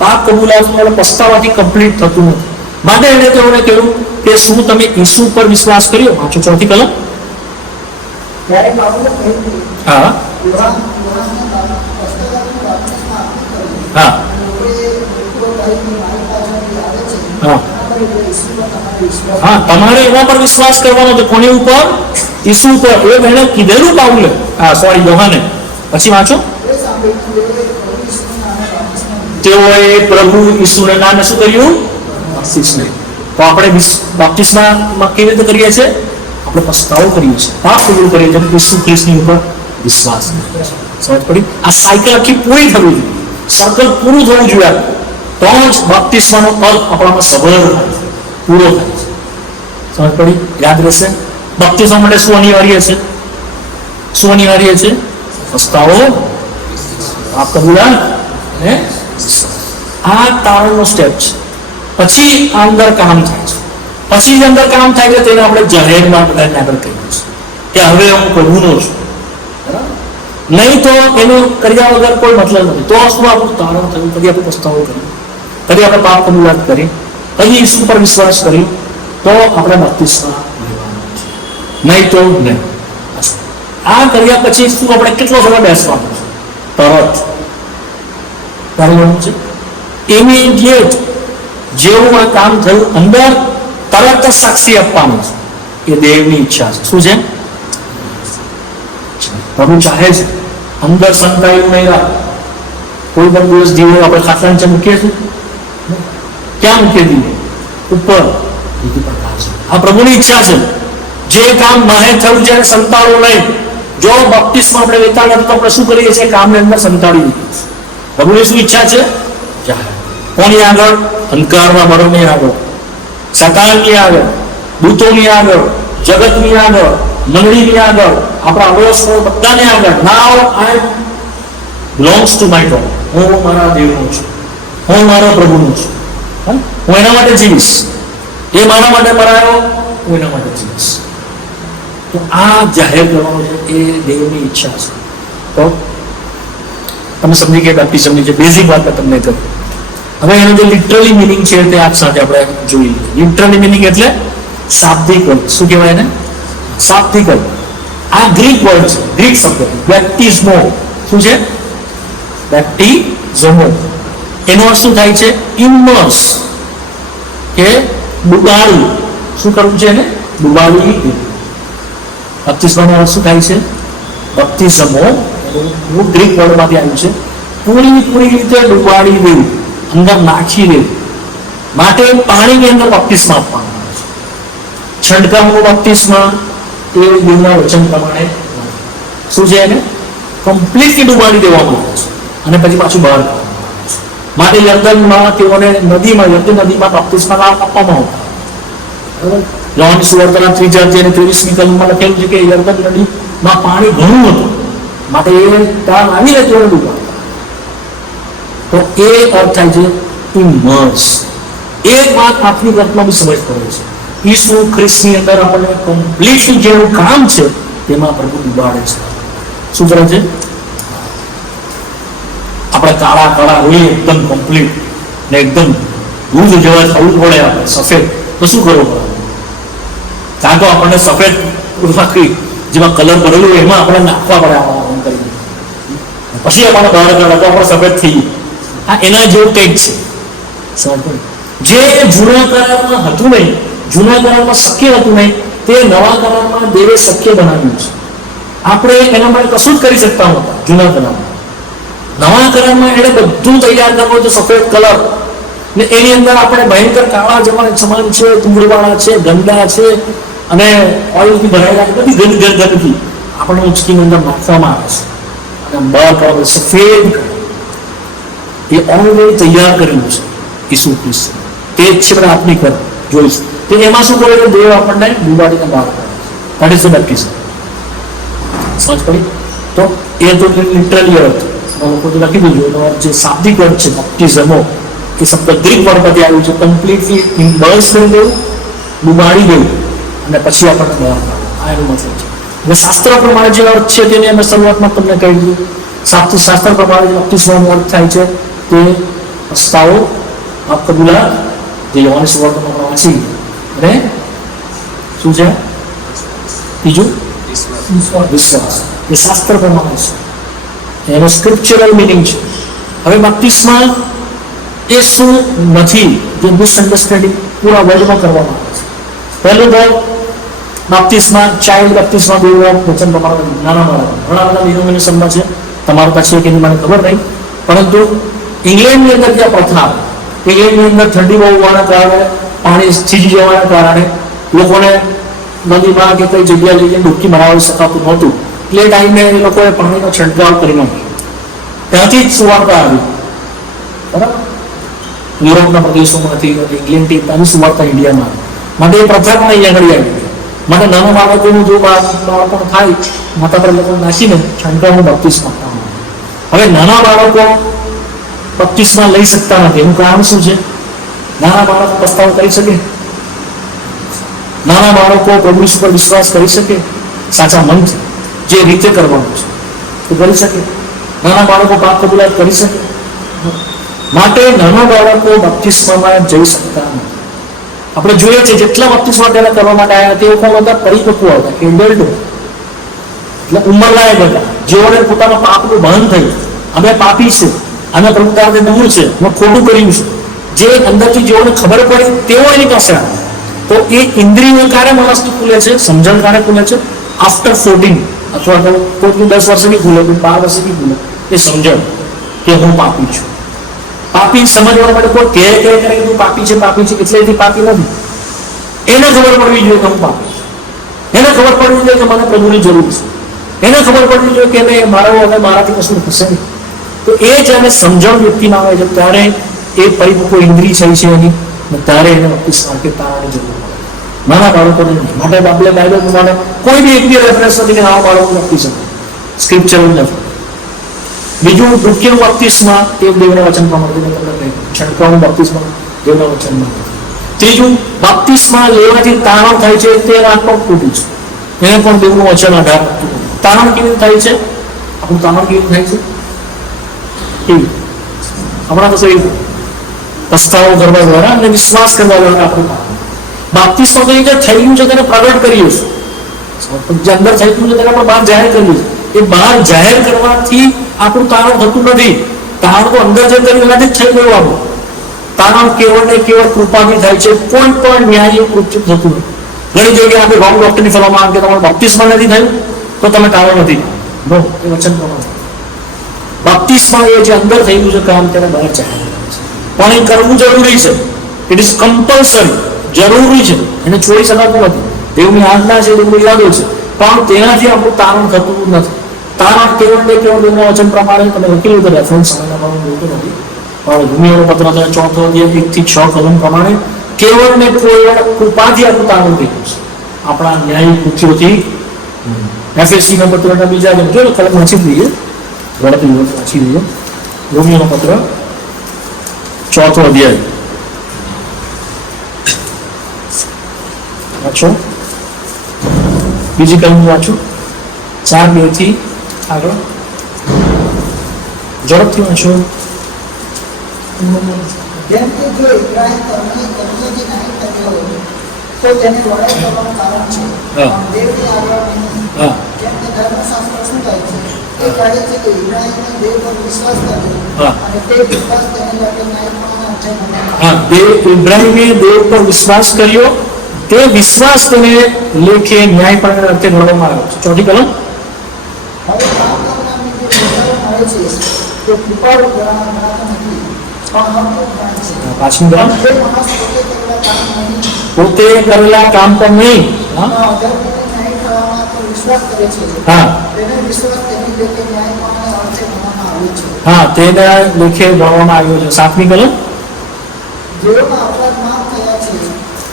પાપ કબૂલાત અને પસ્તાવાથી કમ્પ્લીટ થતું નથી. માટે એણે તેઓને કહ્યું કે શું તમે ઈસુ પર વિશ્વાસ કર્યો? વાંચો 4 કલમ. હા હા હા હા, તમારે એના પર વિશ્વાસ કરવાનો છે. કોની ઉપર? ઈસુ ઉપર. એ એને કીધેલું પાઉલે, યોહાને. પછી વાંચો. તેઓએ પ્રભુ ઈસુના નામે શું કર્યું? તો આપણે બાપ્તિસ્મામાં કેવી રીતે કરીએ છીએ? આપણે પસ્તાવો કરીએ છીએ, પાપ કબૂલ કરીએ છીએ, ઈસુ ખ્રિસ્તની ઉપર વિશ્વાસ. સમજ પડી? આ સાયકલ આખી પૂરી થવી જોઈએ, સર્કલ પૂરું થવું જોઈએ, તો જ બાપ્તિસ્માનો અર્થ આપણામાં સબળ થાય છે, પૂરો થાય છે. સમજ પડી? યાદ રહેશે. બાપ્તિસ્મા માટે શું અનિવાર્ય છે? શું અનિવાર્ય છે? પસ્તાવો, પાપ કબૂલાત અને આ તારણનો સ્ટેપ છે. પછી અંદર કામ થાય છે. પછી જે અંદર કામ થાય છે તેને આપણે જાહેરમાં બધાને આગળ કહીએ છીએ કે હવે હું પ્રભુનો છું. નહીં તો એનું કર્યા વગર કોઈ મતલબ નથી. તો શું આપણું તારણ થયું? કદી આપણે પસ્તાવો કર્યો, કદી આપણે પાપ કબૂલાત કરી, કદી ઈસુ પર વિશ્વાસ કર્યો, તો આપણે બપ્તિસ્મા લેવાનું છે. નહીં તો નહીં. આ કર્યા પછી શું આપણે કેટલો સમય બેસવાનું છે? તરત કરવાનું છે. ઇમિડિયેટ જેવું આ કામ થયું અંદર તરત જ સાક્ષી આપવાનું છે. એ દેવની ઈચ્છા છે. શું છે? પ્રભુ ચાહે છે અંદર સંતાયેલું નહીં રાખ. કોઈ પણ દિવસ દીવો આપણે ખાટલા નીચે મૂકીએ છીએ, ક્યાં મૂકીએ દીવો? ઉપર. આ પ્રભુની ઈચ્છા છે. જે કામ માહે થયું છે સંતાડવું નહીં. જો બપ્તિસ્મા આપણે લેતા નથી તો આપણે શું કરીએ છીએ? કામને અંદર સંતાડી દઈએ. પ્રભુની શું ઈચ્છા છે? જાહેર. કોની આગળ? અંધકારના બળોની આગળ, સતાનની આગળ, દૂતોની આગળ, જગતની આગળ, મંડળીની આગળ, આપણા અડોસ બધાને આગળ. નાઉ આઈ બિલોંગ્સ ટુ માય ગોડ. હું મારા દેવનો છું, હું મારા પ્રભુનો છું. હું એના માટે જીવીશ. એ મારા માટે મરાયો, હું એના માટે જીવીશ. તો આ જાહેર કરવાનું છે, એ દેવની ઈચ્છા છે. તો તમે સમજી ગયા બેપ્ટિઝમની જે બેઝિક વાત તમને કહું. હવે એનો જે લિટરલી મિનિંગ છે તે આપ સાથે આપણે જોઈએ. લિટરલી મિનિંગ એટલે શાબ્દિક વર્ડ. શું કહેવાય એને? શાબ્દિક વર્ડ. આ ગ્રીક વર્ડ છે, ગ્રીક શબ્દ બેપ્ટિઝમો. શું છે? બેપ્ટિઝમો. એનો અર્થ શું થાય છે? ઇમર્સ, કે ડુબાડવું. શું કરવું છે એને? ડુબાડી. બપ્તિસ્માનો અર્થ શું થાય છે? બપ્તિઝમો ગ્રીક વર્ડમાંથી આવ્યું છે. પૂરી રીતે ડુબાડી દેવું, અંદર નાખી દેવું. માટે પાણીની અંદર બપ્તિસ્મા આપવામાં આવે છે. છંટકાવનું બપ્તિસ્મા એ દેવના વચન પ્રમાણે શું છે? એને કમ્પ્લીટલી ડુબાડી દેવામાં આવે છે અને પછી પાછું બહાર કાઢવામાં આવે છે. માટે યર્દનમાં તેઓને નદીમાં, યર્દન નદીમાં બપ્તિસ્મા આપવામાં આવતા. બરાબર? યોહાન સુવાર્તાના 3 અધ્યાય અને 23મી કલમમાં લખેલું છે કે યર્દન નદીમાં પાણી ઘણું હતું, માટે એ ત્યાં આવીને તેઓને ડૂબાડતા. તો એ અર્થ થાય છે ઇમર્સ. એક વાત આપણી વાતમાં બી સમજ પડે છે. ઈસુ ખ્રિસ્તની અંદર આપણને કમ્પ્લીટલી જેવું કામ છે તેમાં પ્રભુ ડૂબાડે છે. શું કરે છે? આપણે કાળા કાળા હોઈએ એકદમ કમ્પ્લીટ ને એકદમ દૂધ જેવા થવું પડે, આપણે સફેદ તો શું કરવું પડે? કાં તો આપણને સફેદ જેમાં કલર કરેલું હોય એમાં આપણે નાખવા પડે આમ કરીને, પછી આપણને બહાર કાઢવા તો આપણે સફેદ થઈ ગયું. આ એના જેવું કંઈક છે. જે જૂના કરારમાં હતું નહીં, જૂના કરારમાં શક્ય હતું નહીં, તે નવા કરારમાં દેવે શક્ય બનાવ્યું છે. આપણે એના માટે કશું જ કરી શકતા નહોતા જૂના કરારમાં. નવા કરારમાં એને બધું તૈયાર કરવું તો સફેદ કલર ને એની અંદર આપણે ભયંકર કાળા જેવા સમાન છે, ધૂળવાળા છે, ગંદા છે અને ઓઇલથી ભરાયેલા બધી ગંદકી આપણે ઉચકીની અંદર નાખવામાં આવે છે અને બહાર કાઢે સફેદ એ ઓલરેડી તૈયાર કરેલું છે ઈસુ ખ્રિસ્ત. તે જ છે આપણે આપની કર જોઈશું. તો એમાં શું કરે છે? દેવ આપણને ડૂબાડીને બહાર કાઢે છે. બેપ્ટિઝમ સમજ પડી? તો એ તો લિટરલી અર્થ લોકો તો લખી દીધું. જે શાબ્દિક અર્થ છે બેપ્ટિઝમો એ શબ્દ ગ્રીક વર્ડમાંથી આવ્યું છે. કમ્પ્લીટલી ઇમ્બર્સ કરી દેવું, ડૂબાડી દેવું અને પછી આપણને બહાર કાઢવું, આ એનો મતલબ છે. અને શાસ્ત્ર પ્રમાણે જે અર્થ છે તેની અમે શરૂઆતમાં તમને કહી દીધું. શાસ્ત્ર પ્રમાણે જે બેપ્ટિઝમનો અર્થ થાય છે તે પસ્તાવો, પાપ કબૂલાત, જે યોહાનના સુવાર્તામાં વાંચી અને શું છે બીજું? વિશ્વાસ. એ શાસ્ત્ર પ્રમાણે છે, એનો સ્ક્રિપ્ચરલ મિનિંગ છે. હવે બેપ્ટિસ્મા એ શું નથી જે મિસઅન્ડરસ્ટેન્ડિંગ પૂરા વર્લ્ડમાં કરવામાં આવે છે. પહેલું તો બેપ્ટિસ્મા, ચાઇલ્ડ બેપ્ટિસ્મા દેવના વચન પ્રમાણે નાના બાળકો, ઘણા બધા ડિનોમિનેશનમાં છે, તમારી પાસે છે કે મને ખબર નહીં, પરંતુ ઇંગ્લેન્ડની અંદર ત્યાં પ્રથા, ઇંગ્લેન્ડની અંદર ઠંડી બહુ હોવાના કારણે, પાણી થીજી જવાના કારણે લોકોને નદીમાં કે કઈ જગ્યાએ લઈને ડૂબકી મરાવી શકાતું નહોતું. એટલે એ ટાઈમે એ લોકોએ પાણીનો છંટકાવ કરી નાખ્યો. ત્યાંથી જ સુવાર્તા આવી, બરાબર? યુરોપના પ્રદેશોમાંથી ઇંગ્લેન્ડથી ત્યાંની સુવાર્તા ઇન્ડિયામાં આવી. માટે એ પ્રથા પણ અહીંયા આગળ આવી. માટે નાના બાળકોનું જો બાળકો થાય માતા પર લોકો નાખીને છંટકાવનું બેપ્ટિસ્મા આપવામાં આવે. હવે નાના બાળકો બેપ્ટિસ્મા લઈ શકતા નથી. એનું કારણ શું છે? નાના બાળકો પસ્તાવો કરી શકે? નાના બાળકો પ્રભુ પર વિશ્વાસ કરી શકે સાચા મનથી, જે રીતે કરવાનું છે તો કરી શકે? નાના બાળકો પાપ કબૂલાત કરી શકે? માટે નાના બાળકો બેપ્ટિસ્મામાં જઈ શકતા નથી. આપણે જોઈએ છે જેટલા બેપ્ટિસ્મા તેના કરવા માટે આવ્યા તેઓ કોણ હતા? પરિપક્વ હતા, એડલ્ટ, એટલે ઉંમરલાયક હતા, જેઓને પોતાના પાપનું ભાન થયું, અમે પાપી છે, અમે પ્રભુતાથી દૂર છે, અમે ખોટું કર્યું છે, જે અંદરથી જેઓને ખબર પડી તેઓ એની પાસે આવે. તો એ ઇન્દ્રિયો ક્યારે માણસની ખુલે છે? સમજણ ક્યારે ખુલે છે? આફ્ટર 14 અથવા તો કોઈની 10 વર્ષની ખુલે, કોઈ 12 વર્ષની ખુલે. એ સમજણ કે હું પાપી છું. પાપી સમજવા માટે કોઈ કહે કરે કે તું પાપી છે, પાપી છે એટલે એથી પાપી નથી. એને ખબર પડવી જોઈએ કે હું પાપી છું. એને ખબર પડવી જોઈએ કે મને પ્રભુની જરૂર છે. એને ખબર પડવી જોઈએ કે મેં મારાથી કશું થશે નહીં. તો એ જ્યારે સમજણ વ્યક્તિમાં આવે છે ત્યારે એ પરિપક્વ ઇન્દ્રિય થઈ છે એની, ત્યારે એને બેપ્ટિસ્મા કે તારાની જરૂર પડે. નાના બાળકોને નહીં. માટે આપણે બાઇબલ પ્રમાણે કોઈ બી એક રેફરન્સ નથી કે નાના બાળકો લખી શકે, સ્ક્રિપ્ચર નથી. બીજું ડૂબકીનું બેપ્ટિસ્મા એ દેવના વચન પ્રમાણે છંટકાવનું બેપ્ટિસ્મા દેવના વચનમાં. ત્રીજું બેપ્ટિસ્મા લેવાથી તારણ થાય છે તે વાત પણ ખોટું છે. એને પણ દેવનું વચન આધાર આપતું. તારણ કેવી થાય છે? આપણું તારણ કેવી થાય છે? કેવી? હમણાં તો એવું પસ્તાવો કરવા દ્વારા અને વિશ્વાસ કરવા દ્વારા આપણું બેપ્ટિસ્મા તો જે થઈ ગયું છે તેને પ્રગટ કરીએ છીએ, જે અંદર થઈ ગયું છે તેને આપણે બહાર જાહેર કરીએ છીએ. એ બહાર જાહેર કરવાથી આપણું તારણ થતું નથી. તારણ તો અંદર જે કર્યું એનાથી જ થઈ ગયું આપણું. તારણ કેવળ ને કેવળ કૃપાથી થાય છે, કોઈ પણ ન્યાય કૃત્ય થતું નથી. ઘણી જગ્યાએ આપણે રોંગ ડોક્ટરની ફરવામાં આવે કે તમારું બેપ્ટિસ્મા નથી થયું તો તમે તારણ નથી. નો, એ વચન પ્રમાણે બેપ્ટિસ્મા એ જે અંદર થયેલું છે કામ તેને બહાર જાહેર કરે છે. પણ એ કરવું જરૂરી છે. ઇટ ઇઝ કમ્પલસરી, જરૂરી છે, એને છોડી શકાતું નથી. દેવની આજ્ઞા છે, દેવની યાદો છે, પણ તેનાથી આપણું તારણ થતું નથી. તારણ કેવળ ને કેવળ દેવના વચન પ્રમાણે તમે લખેલું તો રેફરન્સ સમયના પ્રમાણે જોતું નથી, પણ ભૂમિઓનો પત્ર 4 અધ્યાય 1 થી 6 કલમ પ્રમાણે કેવળ ને કેવળ કૃપાથી આપણું તારણ થઈ ગયું છે, આપણા ન્યાયી કૃત્યોથી. એફએસસી ના પત્રના બીજા જો કલમ વાંચી દઈએ, ઝડપથી વાંચી દઈએ. ભૂમિઓનો પત્ર 4 અધ્યાય વાંચો. બીજી કલમ વાંચો 4:2 થી આગળ ઝડપથી વાંચો. જેમ કે જો ઇબ્રાહિમ તમને જે નાઈ કર્યો તો તેને વડાઈ કરવાનું કારણ છે, હા. પણ દેવની આગળ નહીં. હા. જેમ કે ધર્મશાસ્ત્ર શું કહે છે? એ કહે છે કે ઇબ્રાહિમે દેવ પર વિશ્વાસ કર્યો હા. અને તે વિશ્વાસ તેને માટે ન્યાયપૂર્ણ અર્થે ગણવામાં હા, ઇબ્રાહિમે દેવ પર વિશ્વાસ કર્યો, તે વિશ્વાસ તેને લેખે ન્યાયપૂર્ણ અર્થે ગણવામાં આવ્યો છે. ચોથી કલમ. હવે પાપ કરનારને જે વિચારો મળે છે તે કૃપાળુ ગણાતો નથી, પણ હકીકત ગણાય છે. પાછલી કલમ. જે માણસ પોતે કરેલા કામ નહીં, પોતે કરેલા કામ પર નહીં. હા. પણ અધર્મને ન્યાય થવામાં તો વિશ્વાસ કરે છે, હા. તેને વિશ્વાસ તેની લેખે ન્યાયપૂર્ણ અર્થે ગણવામાં આવે છે. હા, તેના લેખે ગણવામાં આવ્યો છે. સાતમી કલમ. જેઓના અપરાધ માફ થયા છે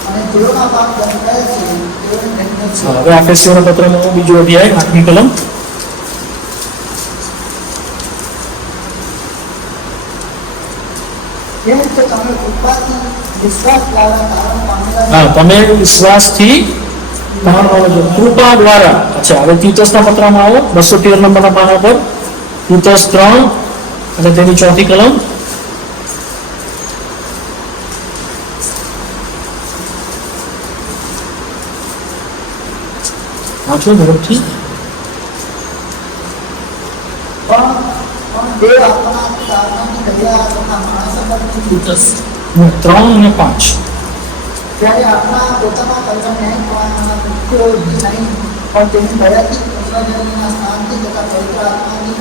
અને જેઓના પાપ દંડાયા છે તેઓને ધન્ય છે. હવે આફેસીઓના પત્રનો બીજો અધ્યાય, આઠમી કલમ. કેમ કે તમે કૃપાથી વિશ્વાસ દ્વારા તારણ પામેલા હા, તમે વિશ્વાસથી તારણ પામો છો. કૃપા દ્વારા. અચ્છા, હવે તીતસના પત્રમાં આવો, 213 નંબરના પાના પર. તીતસ 3 અને તેની ચોથી કલમ. વાંચો ઝડપથી. પણ દેવ આપણા તારણાની દયા તથા માણસો પરથી તીતસ 3 અને 5. ત્યારે આપણા પોતાના કર્મ ન્યાય પામવાના કૃત્યો નહીં, પણ તેની દયાથી પુત્રજનોના સ્થાનથી તથા પવિત્ર આત્માની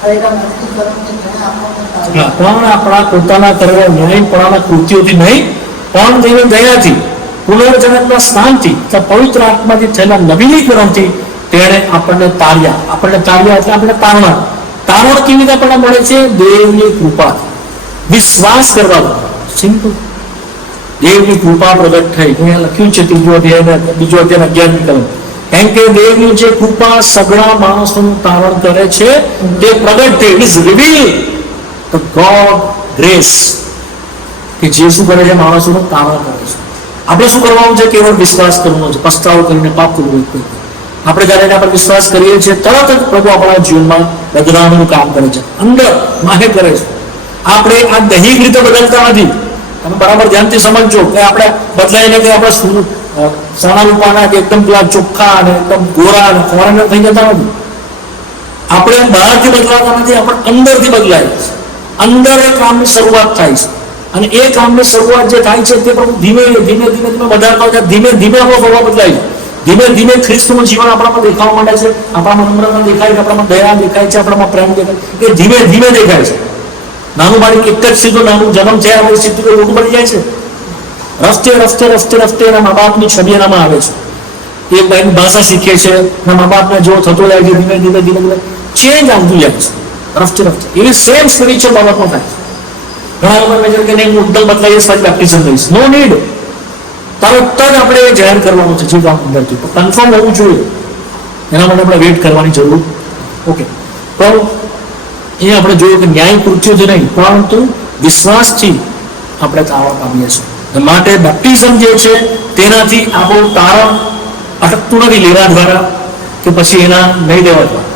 થયેલા નૈતિક કર્મથી ન્યાય આપવામાં હા, આવ્યો. પણ આપણા પોતાના કરેલા ન્યાયપણાના કૃત્યોથી નહીં, પણ તેની દયાથી પુનર્જન્મના સ્નાનથી તથા પવિત્ર આત્માથી થયેલા નવીનીકરણથી તેણે આપણને તાર્યા. આપણને તાર્યા એટલે આપણે તારણા. તારણ કેવી રીતે આપણને મળે છે? દેવની કૃપા, વિશ્વાસ કરવા દ્વારા. સિમ્પલ. દેવની કૃપા પ્રગટ થઈ. અહીંયા લખ્યું છે બીજો અધ્યાય 11મી કલમ. કેમ કે દેવની જે કૃપા સગળા માણસોનું તારણ કરે છે તે પ્રગટ થઈ. It is reveal the God grace, કે જે શું કરે છે? માણસોનું તારણ કરે છે. આપણે શું કરવાનું છે? કેવળ વિશ્વાસ કરવાનો છે, પસ્તાવો કરીને પાપ કરવું. આપણે જ્યારે એના પર વિશ્વાસ કરીએ છીએ તરત જ પ્રભુ આપણા જીવનમાં બદલાવવાનું કામ કરે છે, અંદર માહે કરે છે. આપણે આ દૈહિક રીતે બદલતા નથી. તમે બરાબર ધ્યાનથી સમજજો કે આપણે બદલાઈને કે આપણે સાણા રૂપાના કે એકદમ પેલા ચોખ્ખા અને એકદમ ગોરા અને ફોરેનર થઈ જતા નથી. આપણે બહારથી બદલાતા નથી, આપણે અંદરથી બદલાય છે. અંદર એ કામની શરૂઆત થાય છે, અને એ કામની શરૂઆત જે થાય છે તે પ્રભુ ધીમે ધીમે ધીમે ધીમે વધારતા હોય. ધીમે ધીમે આપણો સ્વભાવ બદલાય છે. ધીમે ધીમે ખ્રિસ્તનું જીવન આપણામાં દેખાવા માંડે છે. આપણામાં નમ્રતા દેખાય છે, આપણામાં દયા દેખાય છે, આપણામાં પ્રેમ દેખાય છે. એ ધીમે ધીમે દેખાય છે. નાનું બાળક એક જ સીધું નાનું જન્મ થયા પછી સીધું મોટું બની જાય છે. રસ્તે રસ્તે રસ્તે રસ્તે એના મા બાપની છબી એનામાં આવે છે. એ એની ભાષા શીખે છે, એના મા બાપને જેવો થતો જાય છે, ધીમે ધીમે ધીમે ધીમે ચેન્જ આવતું જાય છે. રસ્તે રસ્તે એવી સેમ સ્પિરિચ્યુઅલ બાબતમાં થાય છે. ઘણા લોકો મેં કે નહીં, હું એકદમ બદલાઈશ પછી બેપ્ટિઝમ લઈશ. No need. તરત જ આપણે એ જાહેર કરવાનું છે જે કામ અંદરથી કન્ફર્મ હોવું જોઈએ. એના માટે આપણે વેઇટ કરવાની જરૂર. ઓકે, તો એ આપણે જોયું કે ન્યાય કૃત્યોથી નહીં પરંતુ વિશ્વાસથી આપણે તારણ પામીએ છીએ. માટે બેપ્ટિઝમ જે છે તેનાથી આપણું તારણ અટકતું નથી લેવા દ્વારા કે પછી એના નહીં લેવા દ્વારા.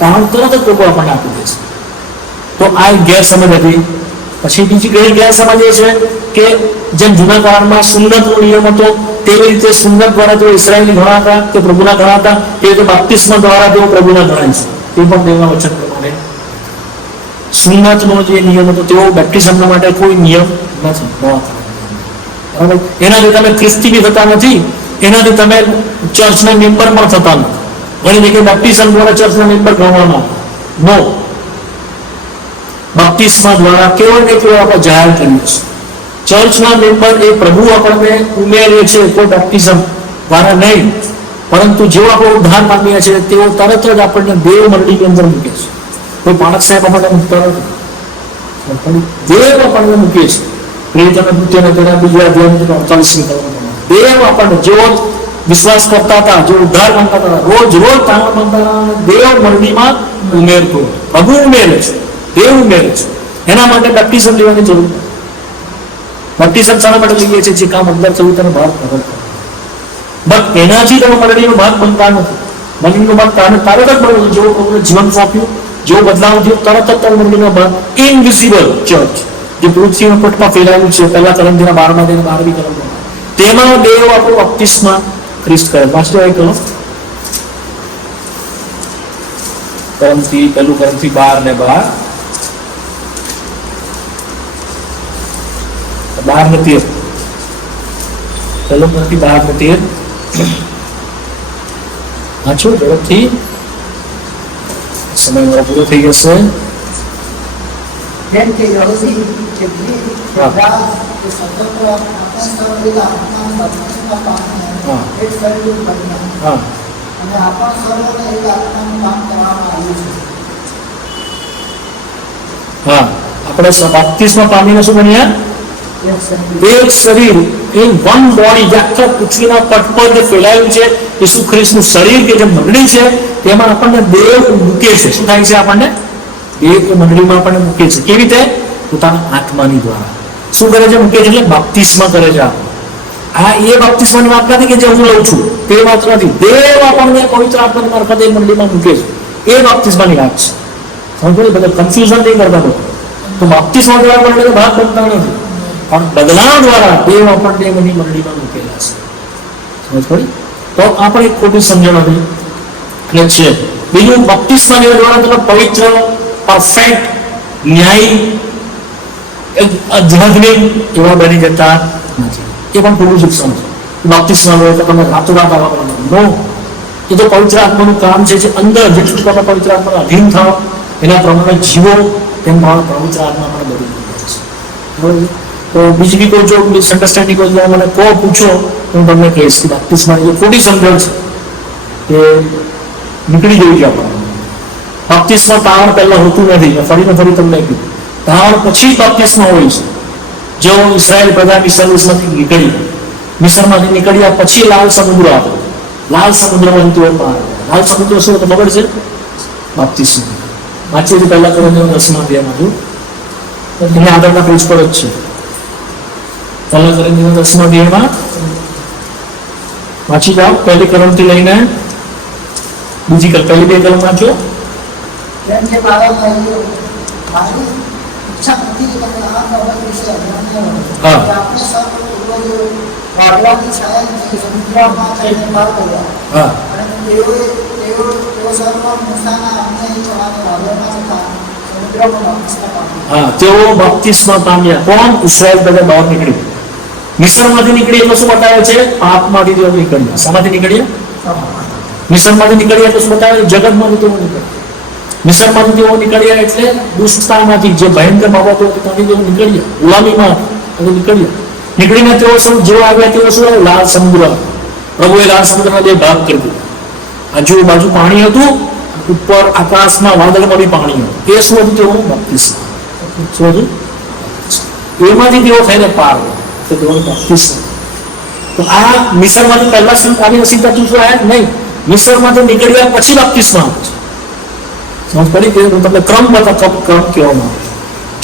તારણ તરત જ લોકો આપણને આપી દે છે. તો આ એક ગેરસમજ હતી. પછી બીજી કઈ ગેરસમજ એ છે કે જેમ જૂના કાળમાં સુન્નતનો નિયમ હતો તેવી રીતે સુન્નત દ્વારા તેઓ ઇસરાયેલી ગણાતા, તે પ્રભુના ગણાતા, તે રીતે બાપ્તિસ્મ દ્વારા તેઓ પ્રભુના ગણાય છે. તે પણ દેવના વચન પ્રમાણે સુન્નતનો જે નિયમ હતો તેઓ બેપ્ટિઝમના માટે કોઈ નિયમ નથી. બરાબર? એનાથી તમે ખ્રિસ્તી બી થતા નથી, એનાથી તમે ચર્ચના મેમ્બર પણ થતા નથી. ઘણી જગ્યાએ બેપ્ટિઝમ દ્વારા ચર્ચના મેમ્બર ગણવામાં નો. બાપ્તિસ્મા દ્વારા કેવળ ને કેવળ આપણે જાહેર કરીએ છીએ. ચર્ચના મેમ્બર એ પ્રભુ આપણને ઉમેરે છે, કોઈ બેપ્ટિઝમ દ્વારા નહીં. પરંતુ જેવો આપણે ઉદ્ધાર પામીએ છીએ તેઓ તરત જ આપણને દેવ મંડળીની અંદર મૂકે છે. કોઈ પાણક સાહેબ આપણને મૂકતા નથી, દેવ આપણને મૂકે છે. પ્રેરિતોના કૃત્યોના તેના બીજા અધ્યાયની 48મી કલમ દેવ આપણને જેવો વિશ્વાસ કરતા હતા, જેવો ઉદ્ધાર માનતા હતા, રોજ રોજ તારણ માનતા હતા, દેવ મંડળીમાં ઉમેરતો. પ્રભુ ઉમેરે છે, દેવ ઉમેરે છે. એના માટે બેપ્ટિઝમ લેવાની જરૂર નથી. બેપ્ટિઝમ શાના માટે લઈએ છીએ? જે કામ અંદર થયું તેને બહાર પ્રગટ કરે. બટ એનાથી તમે મંડળીનો ભાગ બનતા નથી. મંદિરનું બાદ તરત જ બનવું, જેવો પ્રભુને જીવન સોંપ્યું, જેવો બદલાવ થયો, તરત જ તારું મંદિરનો બાદ ઇનવિઝિબલ ચર્ચ જે પૃથ્વીના પટમાં ફેલાયેલું છે, પહેલા કરંથીના 12 12મી કલમમાં, તેમાં દેવ આપણું બપ્તિસ્મા ખ્રિસ્ત કરે. વાંચજો એ કહો કરંથી, પહેલું કરંથી 12 ને 12, 12 ને 13, પહેલું કરંથી 12 ને 13. વાંચો ઝડપથી, સમય મારો પૂરો થઈ જશે. જેમ કે યહૂદી કે ગ્રીક કે હા. રાજ કે સ્વતંત્ર આપણ આત્માનું બપતિસ્મા પામીને હા. એક શરીર બન્યા. હા અને આપણ સર્વોને એક આત્માનું કામ કરવામાં આવ્યું છે. હા, આપણે બપ્તિસ્મા પામીને શું બન્યા? એક શરીર. એક શરીર, એ વન બોડી, જે આખા પૃથ્વીના પટ પર જે ફેલાયું છે, યીશુ ખ્રિસ્તનું શરીર કે જે મંડળી છે, તેમાં આપણને દેવ મૂકે છે. શું થાય છે? આપણને દેવ એ મંડળીમાં આપણને મૂકે છે. કેવી રીતે? પોતાના આત્માની દ્વારા. શું કરે છે? મૂકે છે એટલે બાપ્તિસ્મા કરે છે. આ એ બાપ્તિસ્માની વાત નથી કે જે હું લઉં છું તે માત્ર નથી, દેવ આપણને પવિત્ર આત્મા મારફતે એ મંડળીમાં મૂકે છે, એ બાપ્તિસ્માની વાત છે. સમજો? બધા કન્ફ્યુઝન નહીં કરતા લોકો. તો બાપ્તિસ્મા દ્વારા આપણને ભાગ બનતા નથી, પણ બદલાવ દ્વારા દેવ આપણને બધી મંડળીમાં મૂકેલા છે. સમજ પડી? તો આપણે એક ખોટી સમજણ હતી એટલે છે. બીજું, બપ્તિસ્મા લેવા દ્વારા તમે પવિત્ર, પરફેક્ટ, ન્યાયી, આધ્યાત્મિક એવા બની જતા નથી. એ પણ ખોટું શિક્ષણ છે. બપ્તિસ્મા લો તો તમે રાતોરાત આવા બનવાનું. નો, એ તો પવિત્ર આત્માનું કામ છે, જે અંદર જેટલું તમે પવિત્ર આત્માના અધીન થાવ, એના પ્રમાણે જીવો, તેમ પવિત્ર આત્મા પણ બધું છે. બરાબર? તો બીજી બી કોઈ જો મિસઅન્ડરસ્ટેન્ડિંગ હોય તો મને કહો, પૂછો, હું તમને કહીશ કે બાપ્તિસ્માની જે ખોટી સમજણ છે એ નીકળી જવી છે. આપણને બાપ્તિસ્મા તાવણ પહેલા હોતું નથી. મેં ફરીને ફરી તમને કીધું, તાવણ પછી બાપ્તિસ્મા હોય છે. જો ઇસરાયેલ પ્રજા મિસરમાંથી નીકળ્યા પછી લાલ સમુદ્ર આવે, લાલ સમુદ્રમાં તેઓ પાર આવે. લાલ સમુદ્ર શું તો ખબર છે? બાપ્તિસ્મા. વાંચીએ તો પહેલા કરંથીના 10મા અધ્યાયમાં એને આગળના પેજ પર જ છે. પહેલા કરંથીના 10મા અધ્યાયમાં વાંચી જાઓ, પહેલી કરંથી લઈને પહેલી 2 કલમ વાંચો. જેમ કે મારા ભાઈઓ, મારી ઈચ્છા નથી કે તમે આ બાબત વિશે અજાણ્યા રહો. હા. કે આપણે સર્વ પૂર્વજો વાદળાની છાયાથી સમુદ્રમાં થઈને પાર કર્યા. હા અને તેઓ સર્વ મૂસાના અન્યાયી થવાને વાદળમાં જતા સમુદ્રમાં બપ્તિસ્મા પામ્યા. હા, તેઓ બાપ્તિસ્મા પામ્યા. કોણ? ઇસરાયેલ પ્રજા બહાર નીકળી, મિસ્રમાંથી નીકળી એટલે શું બતાવે છે? પાપમાંથી તેઓ નીકળ્યા. શામાંથી નીકળ્યા? મિસ્રમાંથી નીકળ્યા એટલે શું બતાવે? જગતમાંથી તેઓ નીકળ્યા. મિસ્રમાંથી તેઓ નીકળ્યા એટલે દુષ્ટતામાંથી, જે ભયંકર બાબતો હતી ત્યાંથી તેઓ નીકળ્યા, ગુલામીમાં નીકળ્યા. નીકળીને તેઓ શું જેવો આવ્યા તેઓ શું? લાલ સમુદ્ર. પ્રભુએ લાલ સમુદ્રના 2 ભાગ કરી દીધા. આજુબાજુ પાણી હતું, ઉપર આકાશમાં વાદળમાં બી પાણી હતું. એ શું હતું? તેઓ બાપ્તિસ્મા. શું હતું? એમાંથી તેઓ થઈને પાર તો તેઓ બાપ્તિસ્મા. તો આ મિસરમાંથી પહેલા આવી સીધા તું શું આવ્યા? નહીં, મિસરમાંથી નીકળ્યા પછી બાપ્તિસ્મા આવે છે. સમજ પડી? કે હું તમને ક્રમ કહેવામાં આવે.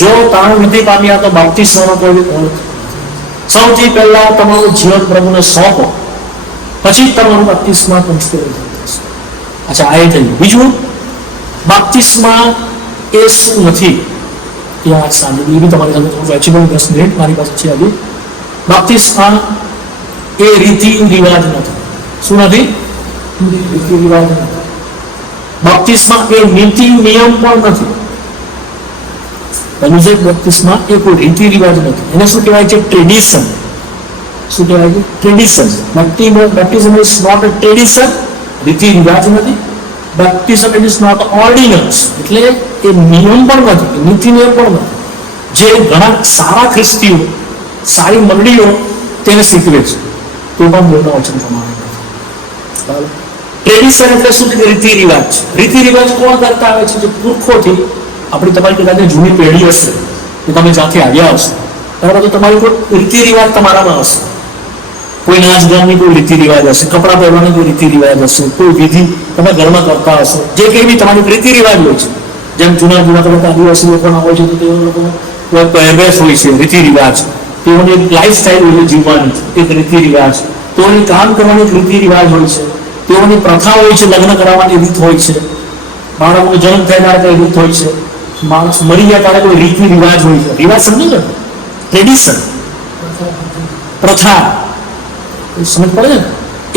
જો તાણ નથી પામ્યા તો બાપ્તિસ્માનો કોઈ અર્થ. સૌથી પહેલા તમારું જીવન પ્રભુને સોંપો, પછી તમારું બાપ્તિસ્મા થશે. અચ્છા, આ એ થયું. બીજું, બાપ્તિસ્મા એ શું નથી એ આજ સાંજે એ બી તમારી સાથે થોડું વાંચી લઉં. 10 મિનિટ મારી પાસે છે હજી. બાપ્તિસ્મા એ રીતિ રિવાજ નથી. શું નથી? રીતિ રિવાજ નથી. બાપ્તિસ્મા એ નીતિ નિયમ પણ નથી. બાપ્તિસ્મા એ કોઈ રીતિ રિવાજ નથી. એને શું કહેવાય છે? ટ્રેડિશન. શું કહેવાય છે? Tradition. Baptism is not a tradition, રીતિ રિવાજ નથી. બેપ્ટિઝમ ઇઝ નોટ ઓર્ડિનન્સ, એટલે એ નિયમ પણ નથી, નીતિ નિયમ પણ નથી, જે ઘણા સારા ખ્રિસ્તીઓ, સારી મંડળીઓ તેને શીખવે છે. તો પણ બોલતા વચન પ્રમાણે નથી. ટ્રેડિશન એટલે શું છે? રીતિ રિવાજ. રીતિ રિવાજ કોણ કરતા આવે છે? જે પુરખોથી આપણી તમારી કદાચ જૂની પેઢી હશે, કે તમે જ્યાંથી આવ્યા હશો, બરાબર, તો તમારી કોઈ રીતિ રિવાજ તમારામાં હશે. કોઈ નાચ ગામની કોઈ રીતિ રિવાજ હશે, કપડાં પહેરવાની કોઈ રીતિ રિવાજ હશે, કોઈ વિધિ તમે ઘરમાં કરતા હશો, જે કંઈ બી તમારી રીતિ રિવાજ હોય છે. જેમ જૂના તમે આદિવાસી લોકોના હોય છે તો તેઓ લોકો કોઈ પહેરવેશ હોય છે, રીતિ રિવાજ. તેઓની એક લાઈફ સ્ટાઈલ હોય છે જીવવાની, એક રીતિ રિવાજ. તેઓની કામ કરવાની એક રીતિ રિવાજ હોય છે. તેઓની પ્રથા હોય છે, લગ્ન કરાવવાની રીત હોય છે, બાળકનો જન્મ થાય ત્યારે કઈ રીત હોય છે, માણસ મરી જાય ત્યારે કોઈ રીતિ રિવાજ હોય છે. રિવાજ સમજો ને, ટ્રેડિશન, પ્રથા, સમજ પડે ને?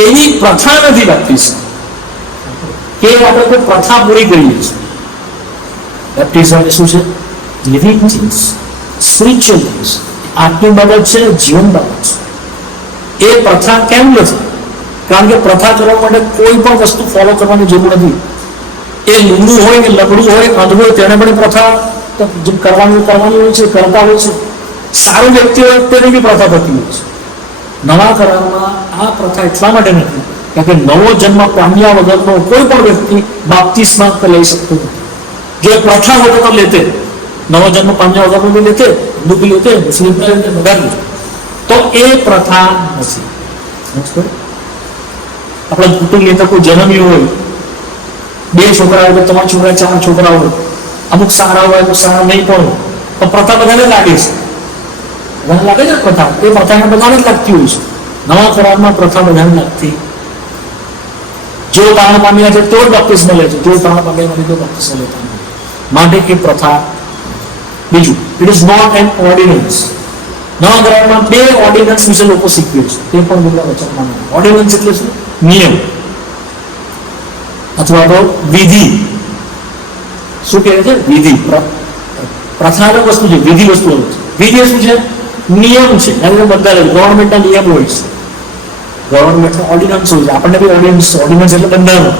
એવી પ્રથા નથી બેપ્ટિઝમ કે આપણે કોઈ પ્રથા પૂરી કરીએ છીએ. બેપ્ટિઝમ એ શું છે? લિવિંગ થિંગ્સ, સ્પિરિચ્યુઅલ થિંગ્સ, આત્મિક બાબત છે, જીવન બાબત છે. એ પ્રથા કેમ નથી? કારણ કે પ્રથા કરવા માટે કોઈ પણ વસ્તુ ફોલો કરવાની જરૂર નથી. એ લૂંડું હોય કે લગડું હોય, અંધ હોય, તેને પણ પ્રથા કરવાની હોય છે, કરતા હોય છે. સારું વ્યક્તિ હોય તેની બી પ્રથા થતી હોય છે. નવા કરારમાં આ પ્રથા એટલા માટે નથી કારણ કે નવો જન્મ પામ્યા વગરનો કોઈ પણ વ્યક્તિ બાપ્તિસ્મા લઈ શકતો નથી. જો પ્રથા હોય તો લેતે, નવો જન્મ પામ્યા વગરનો બી લેતે, હિન્દુ બી લેતે, મુસ્લિમ બી લેતે, બધા લેતે. તો એ પ્રથા નથી. આપણે કુટુંબની અંદર કોઈ જન્મ્યું હોય, 2 છોકરા હોય, તમારા છોકરા 4 છોકરા હોય, અમુક સારા હોય, અમુક સારા નહીં પણ હોય, તો પ્રથા બધાને લાગે છે. બધાને લાગે છે પ્રથા, એ પ્રથાને બધાને જ લાગતી હોય છે. નવા કરારમાં પ્રથા બધાને લાગતી. જો તારણ પામ્યા છે તો જ બેપ્ટિસ્મ લે છે, જો તારણ પામ્યા નથી તો બેપ્ટિસ્મ લેતા નથી. માટે એ પ્રથા. બીજું, it is not an ordinance. નવા કરારમાં 2 ઓર્ડિનન્સ વિશે લોકો શીખવે છે, તે પણ બધા વચનમાં. ઓર્ડિનન્સ એટલે શું? નિયમ અથવા તો વિધિ. શું કહે છે? વિધિ. પ્રથા અલગ વસ્તુ છે, વિધિ વસ્તુ અલગ છે. વિધિ શું છે? નિયમ છે. બંધારણ, ગવર્મેન્ટના નિયમ હોય છે, ગવર્મેન્ટના ઓર્ડિનન્સ હોય છે. આપણને બી ઓર્ડિનન્સ એટલે બંધારણ.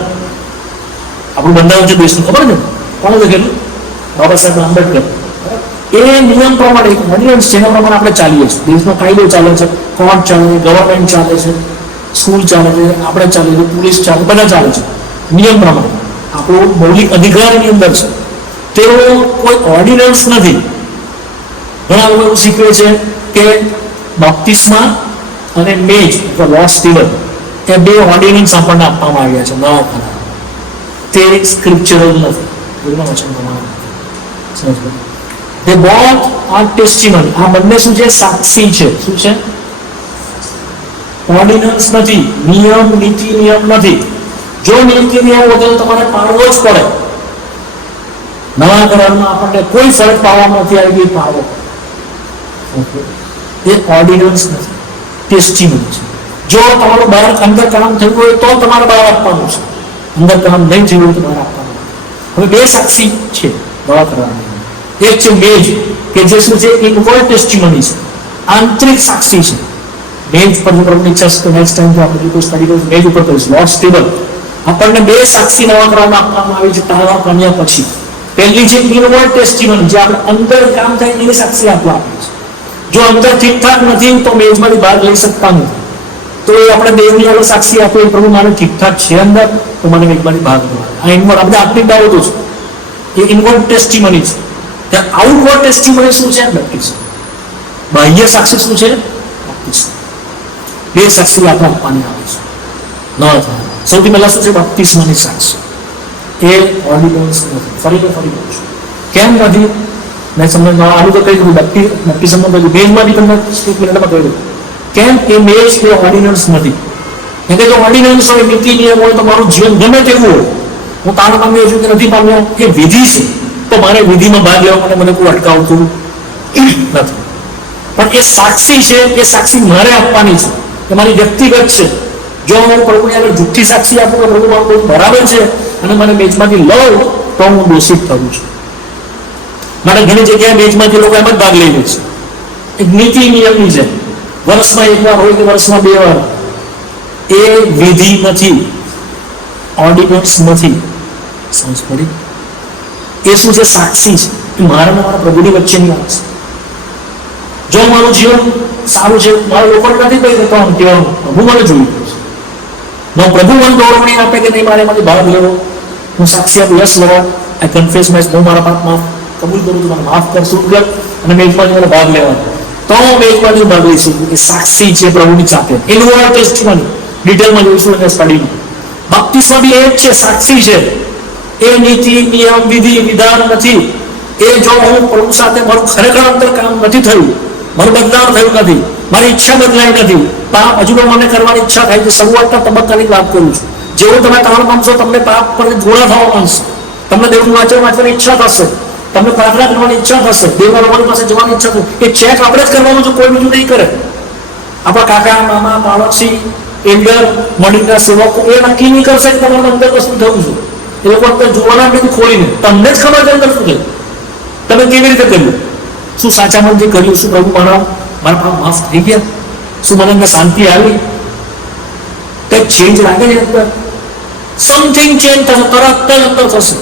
આપણું બંધારણ છે દેશનું, ખબર ને? કોણે લખેલું? બાબા સાહેબ આંબેડકર. એ નિયમ પ્રમાણે ઓર્ડિનન્સ છે, એના પ્રમાણે આપણે ચાલીએ છીએ. દેશનો કાયદો ચાલે છે, કોર્ટ ચાલે છે, ગવર્મેન્ટ ચાલે છે, સ્કૂલ ચાલે છે, આપણે ચાલે છે, પોલીસ ચાલે, બધા ચાલે છે નિયમ પ્રમાણે. આપણો મૌલિક અધિકાર એની અંદર છે. તેઓ કોઈ ઓર્ડિનન્સ નથી. ઘણા લોકો એવું શીખવે છે કે બાપ્તિસ્મા અને મેજ અથવા લોસ્ટ ટીવર એ 2 ઓર્ડિનન્સ આપણને આપવામાં આવ્યા છે નવા કરાર. તે સ્ક્રિપ્ચરલ નથી. વચન પ્રમાણે they both are testimony. આ બંને શું છે? સાક્ષી છે. શું છે? ઓર્ડિનન્સ નથી, નિયમ, નીતિ નિયમ નથી. જો નીતિ નિયમ હોય તો તમારે પાળવો જ પડે. નવા કરારમાં આપણને કોઈ ફરક પાડવામાં નથી આવી, પાડવો. એ ઓર્ડિનન્સ નથી, ટેસ્ટિમની છે. જો તમારું બહાર અંદર કામ થયું હોય તો તમારે બહાર આપવાનું છે, અંદર કામ નહીં થયું હોય તો બહાર આપવાનું. હવે 2 સાક્ષી છે નવા કરારની. એક છે મેજ કે જે શું છે? ઇનવર્ડ ટેસ્ટિમની છે, આંતરિક સાક્ષી છે. મેજ પર પ્રભુની ઈચ્છા છે તો નેક્સ્ટ ટાઈમ આપણે કોઈ સ્ટડી કરીશું, મેજ ઉપર કરીશું. લોર્ડ્સ ટેબલ આપણને 2 સાક્ષી નવા કરારમાં આપવામાં આવી છે તારવા પામ્યા પછી. પહેલી છે ઇનવર્ડ ટેસ્ટિમની, જે આપણે અંદર કામ થાય એની સાક્ષી આપવા આપે છે. જો અંદર ઠીકઠાક નથી તો મેજમાંથી બહાર લઈ શકતા નથી. તો એ આપણે દેવની આગળ સાક્ષી આપે, પ્રભુ મારે ઠીકઠાક છે અંદર, તો મને મેજમાંથી બહાર કરવા. આ ઇનવર્ડ આપણે આત્મિક બાબતો છે, એ ઇનવર્ડ ટેસ્ટિમની છે. ત્યાં આઉટવર્ડ ટેસ્ટિમની શું છે? બેપ્ટિઝમ. બાહ્ય સાક્ષી શું છે? બેપ્ટિઝમ. 2 સાક્ષી આપણે આપવાની આવે છે નવા કરારમાં. સૌથી પહેલા શું છે? બેપ્ટિઝમની સાક્ષી. એ ઓર્ડિનન્સ નથી. ફરી કહું છું કેમ નથી. મેં સમજમાં આનું તો કહી દીધું, બેપ્ટિઝમમાં કહ્યું, મેજમાં બી તમને 1 મિનિટમાં કહી દઉં કેમ એ મેજ એ ઓર્ડિનન્સ નથી. કેમ કે જો ઓર્ડિનન્સ હોય, નીતિ નિયમ હોય તો મારું જીવન ગમે તેવું હોય, હું તારણ પામ્યો છું કે નથી પામ્યો, એ વિધિ છે, તો મારે વિધિમાં ભાગ લેવા માટે મને કોઈ અટકાવતું નથી. પણ એ સાક્ષી છે, એ સાક્ષી મારે આપવાની છે, એ મારી વ્યક્તિગત છે. જો હું પ્રભુની આગળ જુઠ્ઠી સાક્ષી આપું કે પ્રભુ મારું બધું બરાબર છે અને મને મેજમાંથી લઉં તો હું દોષિત થયું છું. માટે ઘણી જગ્યાએ મેજમાંથી લોકો એમ જ ભાગ લઈ લે છે. એક નીતિ નિયમની છે, વર્ષમાં 1 વાર હોય કે વર્ષમાં 2 વાર. એ વિધિ નથી, ઓર્ડિનન્સ નથી. સમજ પડી? એ શું છે? સાક્ષી છે. એ મારા અને મારા પ્રભુની વચ્ચેની વાત છે. જો મારું જીવન સારું છે, મારા લોકોને નથી કહી દેતો આમ કહેવાનું, પ્રભુ મને જોઈ રહ્યું છે. પ્રભુ મને દોરવણી આપે કે નહીં મારે એમાંથી ભાગ લેવો, હું સાક્ષી આપું, yes lord I confess my, હું મારા પાપમાં કબૂલ કરું છું, મને માફ કરશું અને મેજમાંથી મને ભાગ લેવાનો, તો હું મેજમાંથી ભાગ લઈ શકું. એ સાક્ષી છે પ્રભુની સાથે. ઇનવર્ડ ટેસ્ટિમની ડિટેલમાં જોઈશું અને સ્ટડીમાં. બાપ્તિસ્મા બી એ જ છે, સાક્ષી છે. એ નીતિ નિયમ વિધિ વિધાન નથી. એ જો હું પ્રભુ સાથે મારું ખરેખર અંતર કામ નથી થયું, મારું બદલાવ થયું નથી, મારી ઈચ્છા બદલાઈ નથી, પાપ હજુ પણ મને કરવાની ઈચ્છા થાય છે, શરૂઆતના તબક્કાની વાત કરું છું, જેવું તમે ત્રણ પામશો તમને પાપ પર ગુણા થવા માંડશે, તમને દેવનું વાંચવાની ઈચ્છા થશે, તમને પ્રાર્થના કરવાની ઈચ્છા થશે, દેવના ભગવાન પાસે જવાની ઈચ્છા થશે. એ ચેક આપણે જ કરવાનું છે, કોઈ બીજું નહીં કરે. આપણા કાકા મામા પાડોશી એલ્ડર મંડળના સેવકો એ નક્કી નહીં કરશે કે તમારા અંદર કશું થયું છે. એ લોકો અંદર જોવાના બધું ખોલીને તમને જ ખબર છે અંદર શું થયું, તમે કેવી રીતે કર્યું, શું સાચા મનથી કર્યું, શું પ્રભુ મારા પાપ માફ થઈ ગયા, શું મને અંદર શાંતિ આવી, કંઈક ચેન્જ લાગે છે અંદર, સમથિંગ ચેન્જ થશે, તરત જ અંદર થશે.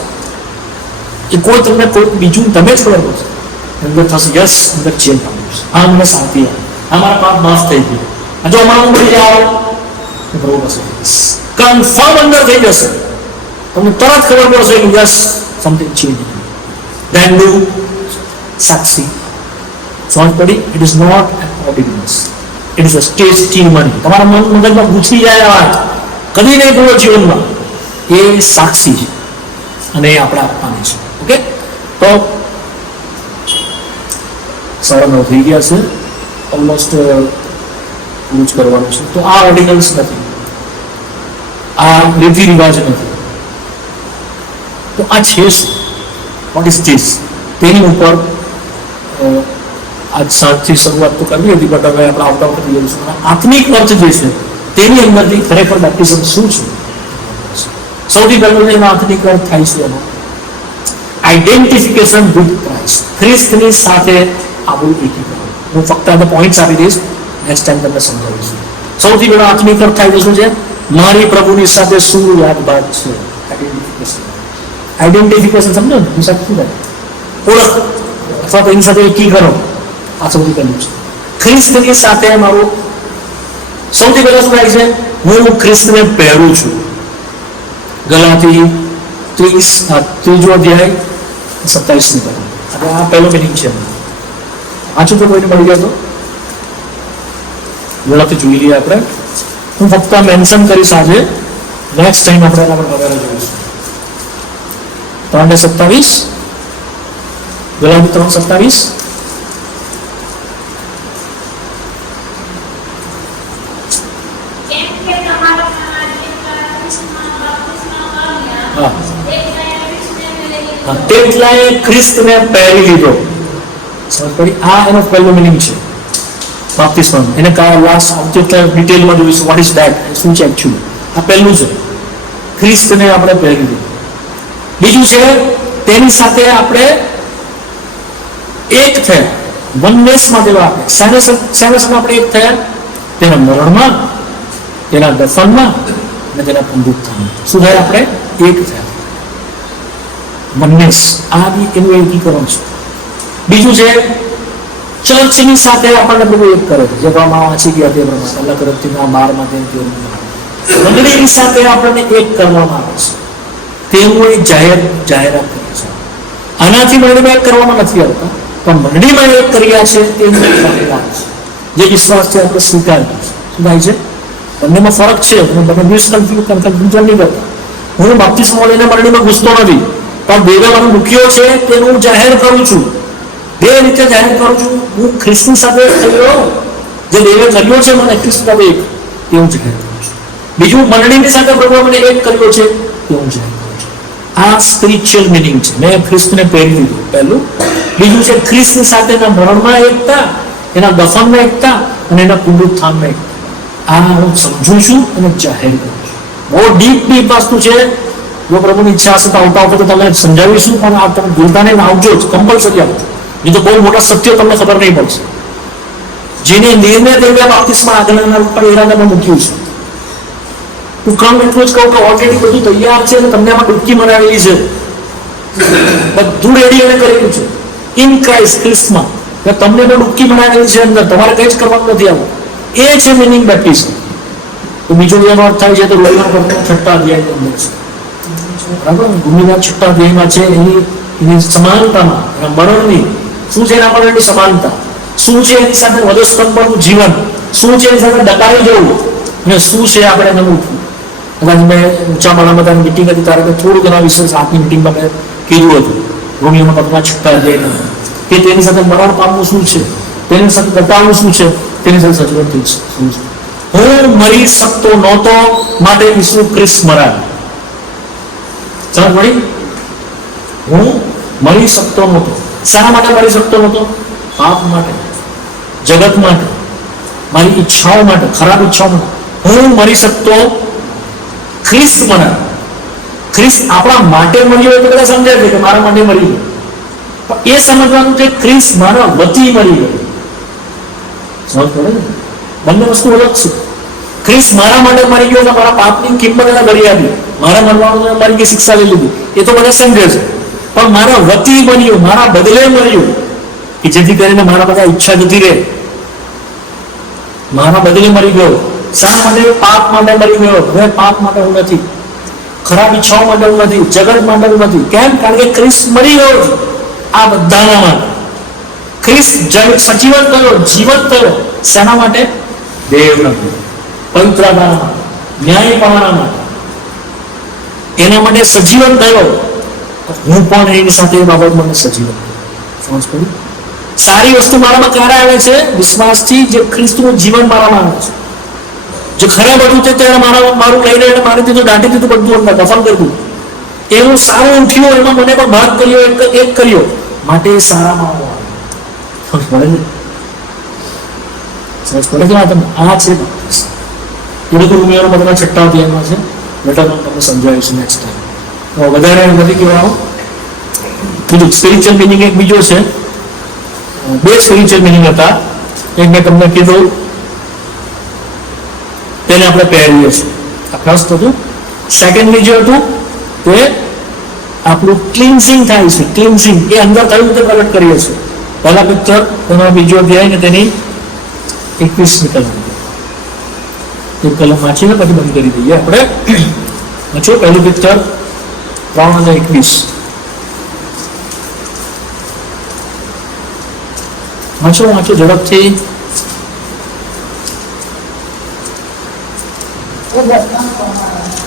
એ કોઈ તમને કોઈ બીજું તમે જ ખબર પડશે અંદર થશે. યસ, અંદર ચેન્જ આવ્યું છે, હા મને શાંતિ આવી, હા મારા પાપ માફ થઈ ગયું. જો અમારું મળી જાઓ પ્રભુ પાસે કન્ફર્મ અંદર થઈ જશે, તમને તરત ખબર પડશે કે yes something change. Then do સાક્ષી. સમજ પડી? It is not an ordinance, it is a testimony. તમારા મગજમાં ઘૂસી જાય આ વાત, કદી નહીં ભૂલો જીવનમાં. એ સાક્ષી છે અને એ આપણે આપવાની છે. ઓકે, તો 9:30 થઈ ગયા છે, ઓલમોસ્ટ પૂરું જ કરવાનું છે. તો આ ઓર્ડિનન્સ નથી, આ રીતિ રિવાજ નથી, તો આ છે શું? What is this? તેની ઉપર આજ સાંજથી શરૂઆત તો કરવી હતી, બટ હવે આપણે આવતા વખતે જોઈશું. આત્મિક અર્થ જે છે તેની અંદરથી ખરેખર બેપ્ટિઝમ શું છે. સૌથી પહેલું એનો આત્મિક અર્થ થાય છે એનો આઈડેન્ટિફિકેશન વિથ ક્રાઇસ્ટ, ખ્રિસ્તની સાથે આપણું એકીકરણ. હું ફક્ત આ પોઈન્ટ્સ આપી દઈશ, નેક્સ્ટ ટાઈમ તમને સમજાવીશું. સૌથી પહેલો આત્મિક અર્થ થાય છે શું છે? મારી પ્રભુની સાથે શું યાદબાદ છે. આઈડેન્ટિફિકેશન સમજો ને, એની સાથે શું થાય? ઓળખ અથવા તો એની સાથે એકીકરણ. આ સૌથી પહેલું છે. ખ્રિસ્તની સાથે મારું સૌથી પહેલા શું થાય છે? હું ખ્રિસ્તને પહેરું છું. ગલાતી 3 અધ્યાય 27 ની હવે આ પહેલો મિનિંગ છે. વાંચું તો કોઈને મળી ગયા તો ઝડપથી જોઈ લઈએ આપણે. હું ફક્ત મેન્શન કરીશ આજે, નેક્સ્ટ ટાઈમ આપણે એના પર વધારે જોઈશું. 3:27 ગલાતી 3:27. તેટલાએ ખ્રિસ્તને પહેરી લીધો. સમજ પડી? આ એનો પહેલો મિનિંગ છે બાપ્તિસ્માનો. એને લાસ્ટ આવતી ડિટેલમાં જોઈશું વોટ ઇઝ ધેટ, શું છે એકચ્યુઅલી. આ પહેલું છે, ખ્રિસ્તને આપણે પહેરી લીધો. બીજું છે તેની સાથે આપણે એક થયા, વનનેસમાં જેવા આપણે શેના સાથે આપણે એક થયા? તેના મરણમાં, તેના દફનમાં અને તેના પુનરુત્થાનમાં. શું થયા? આપણે એક થયા. વનનેસ, આ બી એનું એકીકરણ છે. બીજું છે ચર્ચની સાથે આપણને બધું એક કરે છે, જે પ્રમાણે વાંચી ગયા તે પ્રમાણે અલગ અલગથી 12 મંડળીની સાથે આપણને એક કરવામાં આવે છે. તેનું એક જાહેરાત કરી છે. આનાથી મંડળીમાં એક કરવામાં નથી આવતા, પણ મંડળીમાં એક કર્યા છે તેનું એક જાહેરાત છે. જે વિશ્વાસ છે આપણે સ્વીકાર્યું છે. શું થાય છે? બંનેમાં ફરક છે. તમે કન્ફ્યુઝન નહીં કરતા. હું બાપ્તિસ્મા લઈને મંડળીમાં ઘૂસતો નથી, પણ દેવે મને મૂક્યો છે તેનું હું જાહેર કરું છું. બે રીતે જાહેર કરું છું. હું ખ્રિસ્તી સાથે થયો, જે દેવે કર્યો છે મને ખ્રિસ્તી સાથે એક, તેવું જાહેર કરું છું. બીજું મંડળીની સાથે પ્રભુ મને એક કર્યો છે તેવું જાહેર કરું છું. આ સ્પિરિચ્યુઅલ મિનિંગ છે. મેં ખ્રિસ્તને પહેરી લીધું, પહેલું. બીજું છે ખ્રિસ્તની સાથેના મરણમાં એકતા, એના દફનમાં એકતા અને એના પુનરુત્થાનમાં એકતા. આ હું સમજું છું અને જાહેર કરું છું. બહુ ડીપ વસ્તુ છે. જો પ્રભુની ઈચ્છા હશે તો આવતા વખતે તમને સમજાવીશું, પણ આ તમે ભૂલતા નહીં, આવજો જ, કમ્પલસરી આવજો. નહીં તો બહુ મોટા સત્યો તમને ખબર નહીં પડશે. જેને નિર્ણય દેવ્યા બાપ્તિસ્મા આગળના ઉપર એરાદામાં મૂક્યું છે. હું કામ એટલું જ કહું કે ઓલરેડી બધું તૈયાર છે અને તમને આમાં ડૂબકી મનાવેલી છે. બધું રેડી એને કરેલું છે ઇન ક્રાઇસ્ટ, ખ્રિસ્તમાં. તમને પણ ડૂબકી મનાવેલી છે અંદર, તમારે કંઈ જ કરવાનું નથી આવું. એ છે મિનિંગ બેપ્ટિઝમ. તો બીજો એનો અર્થ થાય છે તો રોયના 6ઠ્ઠા અધ્યાયની અંદર છે. બરાબર? ભૂમિના 6ઠ્ઠા અધ્યાયમાં છે એની સમાનતામાં, એના મરણની શું છે, એના મરણની સમાનતા શું છે, એની સાથે વધસ્તંભનું જીવન શું છે, એની સાથે ડકાઈ જવું અને શું છે આપણે એને ઉઠવું. કદાચ મેં ઊંચા માળામાં મિટિંગ હતી ત્યારે મેં થોડુંક એના વિશે આજની મિટિંગમાં મેં કીધું હતું. રોમિયોના 6ઠ્ઠા અધ્યાયમાં કે તેની સાથે મરણ પામવું શું છે, તેની સાથે ડટાવવું શું છે, તેની સાથે સચવણ શું છે. હું મરી શકતો નહોતો માટે ઈસુ ખ્રિસ્ત મરાયો. સમજ પડી? હું મરી શકતો નહોતો. શાના માટે મરી શકતો નહોતો? પાપ માટે, જગત માટે, મારી ઈચ્છાઓ માટે, ખરાબ ઈચ્છાઓ માટે. હું મરી શકતો, ખ્રિસ્ત મરાયો. ખ્રિસ્ત આપણા માટે મર્યો તો બધા સમજાય છે કે મારા માટે મરી ગયો, પણ એ સમજવાનું કે ખ્રિસ્ત મારા વતી મરી ગયો. સમજ પડે ને? બંને વસ્તુ અલગ છે. ખ્રિસ્ત મારા માટે મરી ગયો, મારા પાપની કિંમત એને ભરી આપી, મારા મરવાનું મારી કે શિક્ષા લઈ લીધી, એ તો બધા સમજે છે. પણ મારા વતી મર્યું, મારા બદલે મર્યું, કે જેથી કરીને મારા બધા ઈચ્છા જતી રહે. મારા બદલે મરી ગયો. શા માટે? પાપ માટે મરી ગયો. હવે પાપ માટે હું નથી, ખરાબ ઈચ્છાઓ માટે હું નથી, જગત માટે હું નથી. કેમ? કારણ કે ખ્રિસ્ત મરી ગયો છે આ બધાના માટે. ખ્રિસ્ત સજીવન થયો, જીવંત થયો. શેના માટે? દેવના માટે, પવિત્રતાના માટે, ન્યાય પામવાના માટે. એના માટે સજીવન થયો. હું પણ એની સાથે એ બાબત મને સજીવન. સમજ પડી? સારી વસ્તુ મારામાં ક્યારે આવે છે? વિશ્વાસથી. જે ખ્રિસ્તનું જીવન મારામાં આવે છે. જે ખરાબ હતું તે મારું લઈને એને મારી દીધું, દાટી દીધું, બધું અંદર દફન કરી દીધું. એનું સારું ઉઠ્યું, એમાં મને પણ ભાગ કર્યો, એક કર્યો, માટે એ સારામાં આવ્યો. સમજ પડે ને? સમજ પડે કે આ છે બાપ્તિસ્મ. એ બધું ઉમેરો બધા 6ઠ્ઠા અધ્યાયમાં છે. બેટા હું તમને સમજાવીશ નેક્સ્ટ ટાઈમ. વધારે નથી કહેવાનું. બીજું સ્પિરિચ્યુઅલ મિનિંગ એક બીજો છે. 2 સ્પિરિચ્યુઅલ મિનિંગ હતા. એક મેં તમને કીધું, તેને આપણે પહેરીએ છીએ, આ ફર્સ્ટ હતું. સેકન્ડલી જે હતું તે આપણું ક્લિન્સિંગ થાય છે. ક્લિન્સિંગ એ અંદર કઈ રીતે પ્રગટ કરીએ છીએ? પહેલા પિક્ચર તેનો બીજો અધ્યાય ને તેની 21મી કલમ. એક કલમ વાંચીને પછી બંધ કરી દઈએ આપણે. વાંચો પહેલું પિક્ચર 3 અને 21. વાંચો ઝડપથી.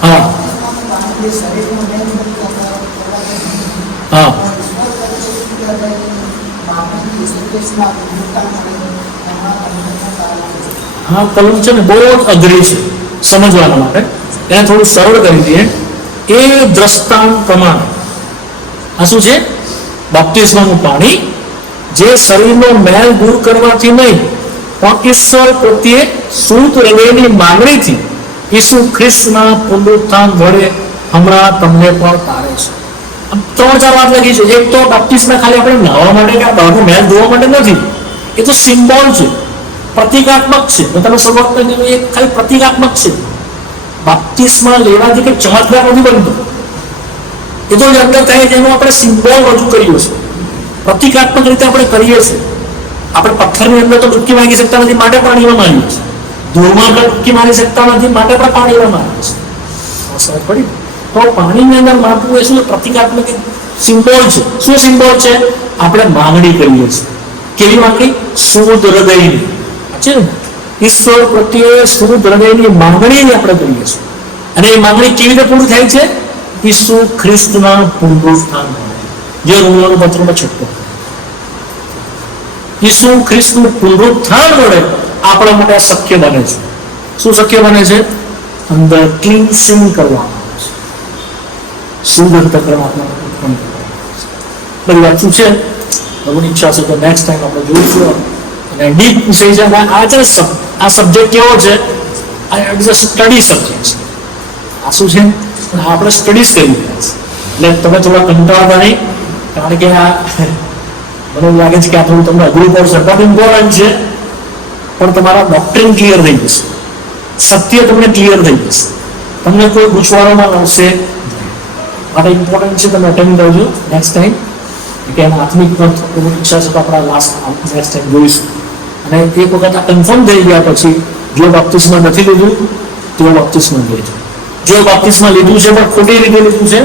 હા હા હા કલમ છે ને બહુ જ અઘરી છે સમજવાના માટે. એને થોડું સરળ કરી દઈએ. એ દ્રષ્ટાંત પ્રમાણે આ શું છે? બાપ્તિસ્માનું પાણી જે શરીરનો મેલ દૂર કરવાથી નહીં, પણ ઈશ્વર પ્રત્યે શુદ્ધ હૃદયની માંગણીથી ઈસુ ખ્રિસ્તના પુનરુત્થાન વડે હમણાં તમને પણ તારે છે. 3-4 વાત લખી છે. એક તો બાપ્તિસ્મા ખાલી આપણે નાહવા માટે કે બહારનો મેલ ધોવા માટે નથી. એ તો સિમ્બોલ છે, પ્રતિકાત્મક છે. મેં તમે શરૂઆતમાં કીધું એ ખાલી પ્રતિકાત્મક છે. બાપ્તિસ્મા લેવાથી કંઈ ચમત્કાર નથી બનતો. એ તો અંદર કહે છે એનું આપણે સિમ્બોલ રજૂ કર્યું છે, પ્રતિકાત્મક રીતે આપણે કરીએ છીએ. આપણે પથ્થરની અંદર તો ડૂબકી મારી શકતા નથી, માટે પાણીમાં મારીએ છીએ. ધૂળમાં આપણે ડૂબકી મારી શકતા નથી, માટે આપણે પાણીમાં મારીએ છીએ. સમજ પડી? તો પાણીની અંદર મારવું એ શું? પ્રતિકાત્મક સિમ્બોલ છે. શું સિમ્બોલ છે? આપણે માંગણી કરીએ છીએ. કેવી માંગણી? શુદ્ધ હૃદયની છે ને. ઈશ્વર પ્રત્યે શુદ્ધ હૃદયની માંગણી આપણે કરીએ છીએ. અને એ માંગણી કેવી રીતે પૂરી થાય છે? ઈસુ ખ્રિસ્તના પુનરુત્થાન, જે રોમન પત્રમાં 6. ઈસુ ખ્રિસ્તનું પુનરુત્થાન વડે આપણા માટે શક્ય બને છે. શું શક્ય બને છે? અંદર ક્લિન્સિંગ કરવામાં આવે છે, શુદ્ધ અંતઃકરણ ઉત્પન્ન કરવામાં આવે છે. બધી વાત શું છે? ભગવાનની ઈચ્છા છે તો નેક્સ્ટ ટાઈમ આપણે જોઈશું. અને ડીપ વિષય છે. આ છે આ સબ્જેક્ટ કેવો છે? આ સ્ટડી સબ્જેક્ટ છે. આ શું છે? આપણે સ્ટડીઝ કરી રહ્યા છીએ. એટલે તમે થોડા કંટાળતા નહીં, કારણ કે આ મને લાગે છે કે આ થોડું તમને અઘરું પડશે. બટ ઇમ્પોર્ટન્ટ છે. પણ તમારા ડોક્ટ્રીન ક્લિયર થઈ જશે, સત્ય તમને ક્લિયર થઈ જશે, તમને કોઈ પૂછવામાં આવશે. માટે ઇમ્પોર્ટન્ટ છે. તમે અટેન્ડ કરજો નેક્સ્ટ ટાઈમ. કે એના આત્મિક ઈચ્છા છે તો આપણા નેક્સ્ટ ટાઈમ જોઈશું. અને એક વખત આ કન્ફર્મ થઈ ગયા પછી જો બાપ્તિસ્મા નથી લીધું તો બાપ્તિસ્મા લેજો. જો બાપ્તિસ્મા લીધું છે પણ ખોટી રીતે લીધું છે,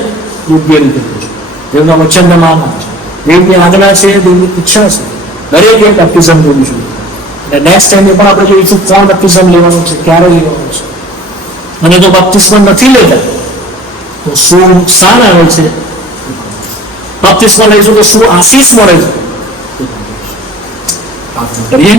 યોગ્ય રીતે લીધું છે. દેવના વચનને માન આપજો. દેવની આજ્ઞા છે, દેવની ઈચ્છા છે, દરેકે બાપ્તિસ્મ લેવું જોઈએ. અને નેક્સ્ટ ટાઈમ એ પણ આપણે જોઈશું કોણ બાપ્તિસ્મ લેવાનું છે, ક્યારે લેવાનું છે. અને જો બાપ્તિસ્મ નથી લેતા તો શું નુકસાન આવે છે? બાપ્તિસ્મા લઈશું તો શું આશીષ મળે છે? પ્રાર્થના કરીએ.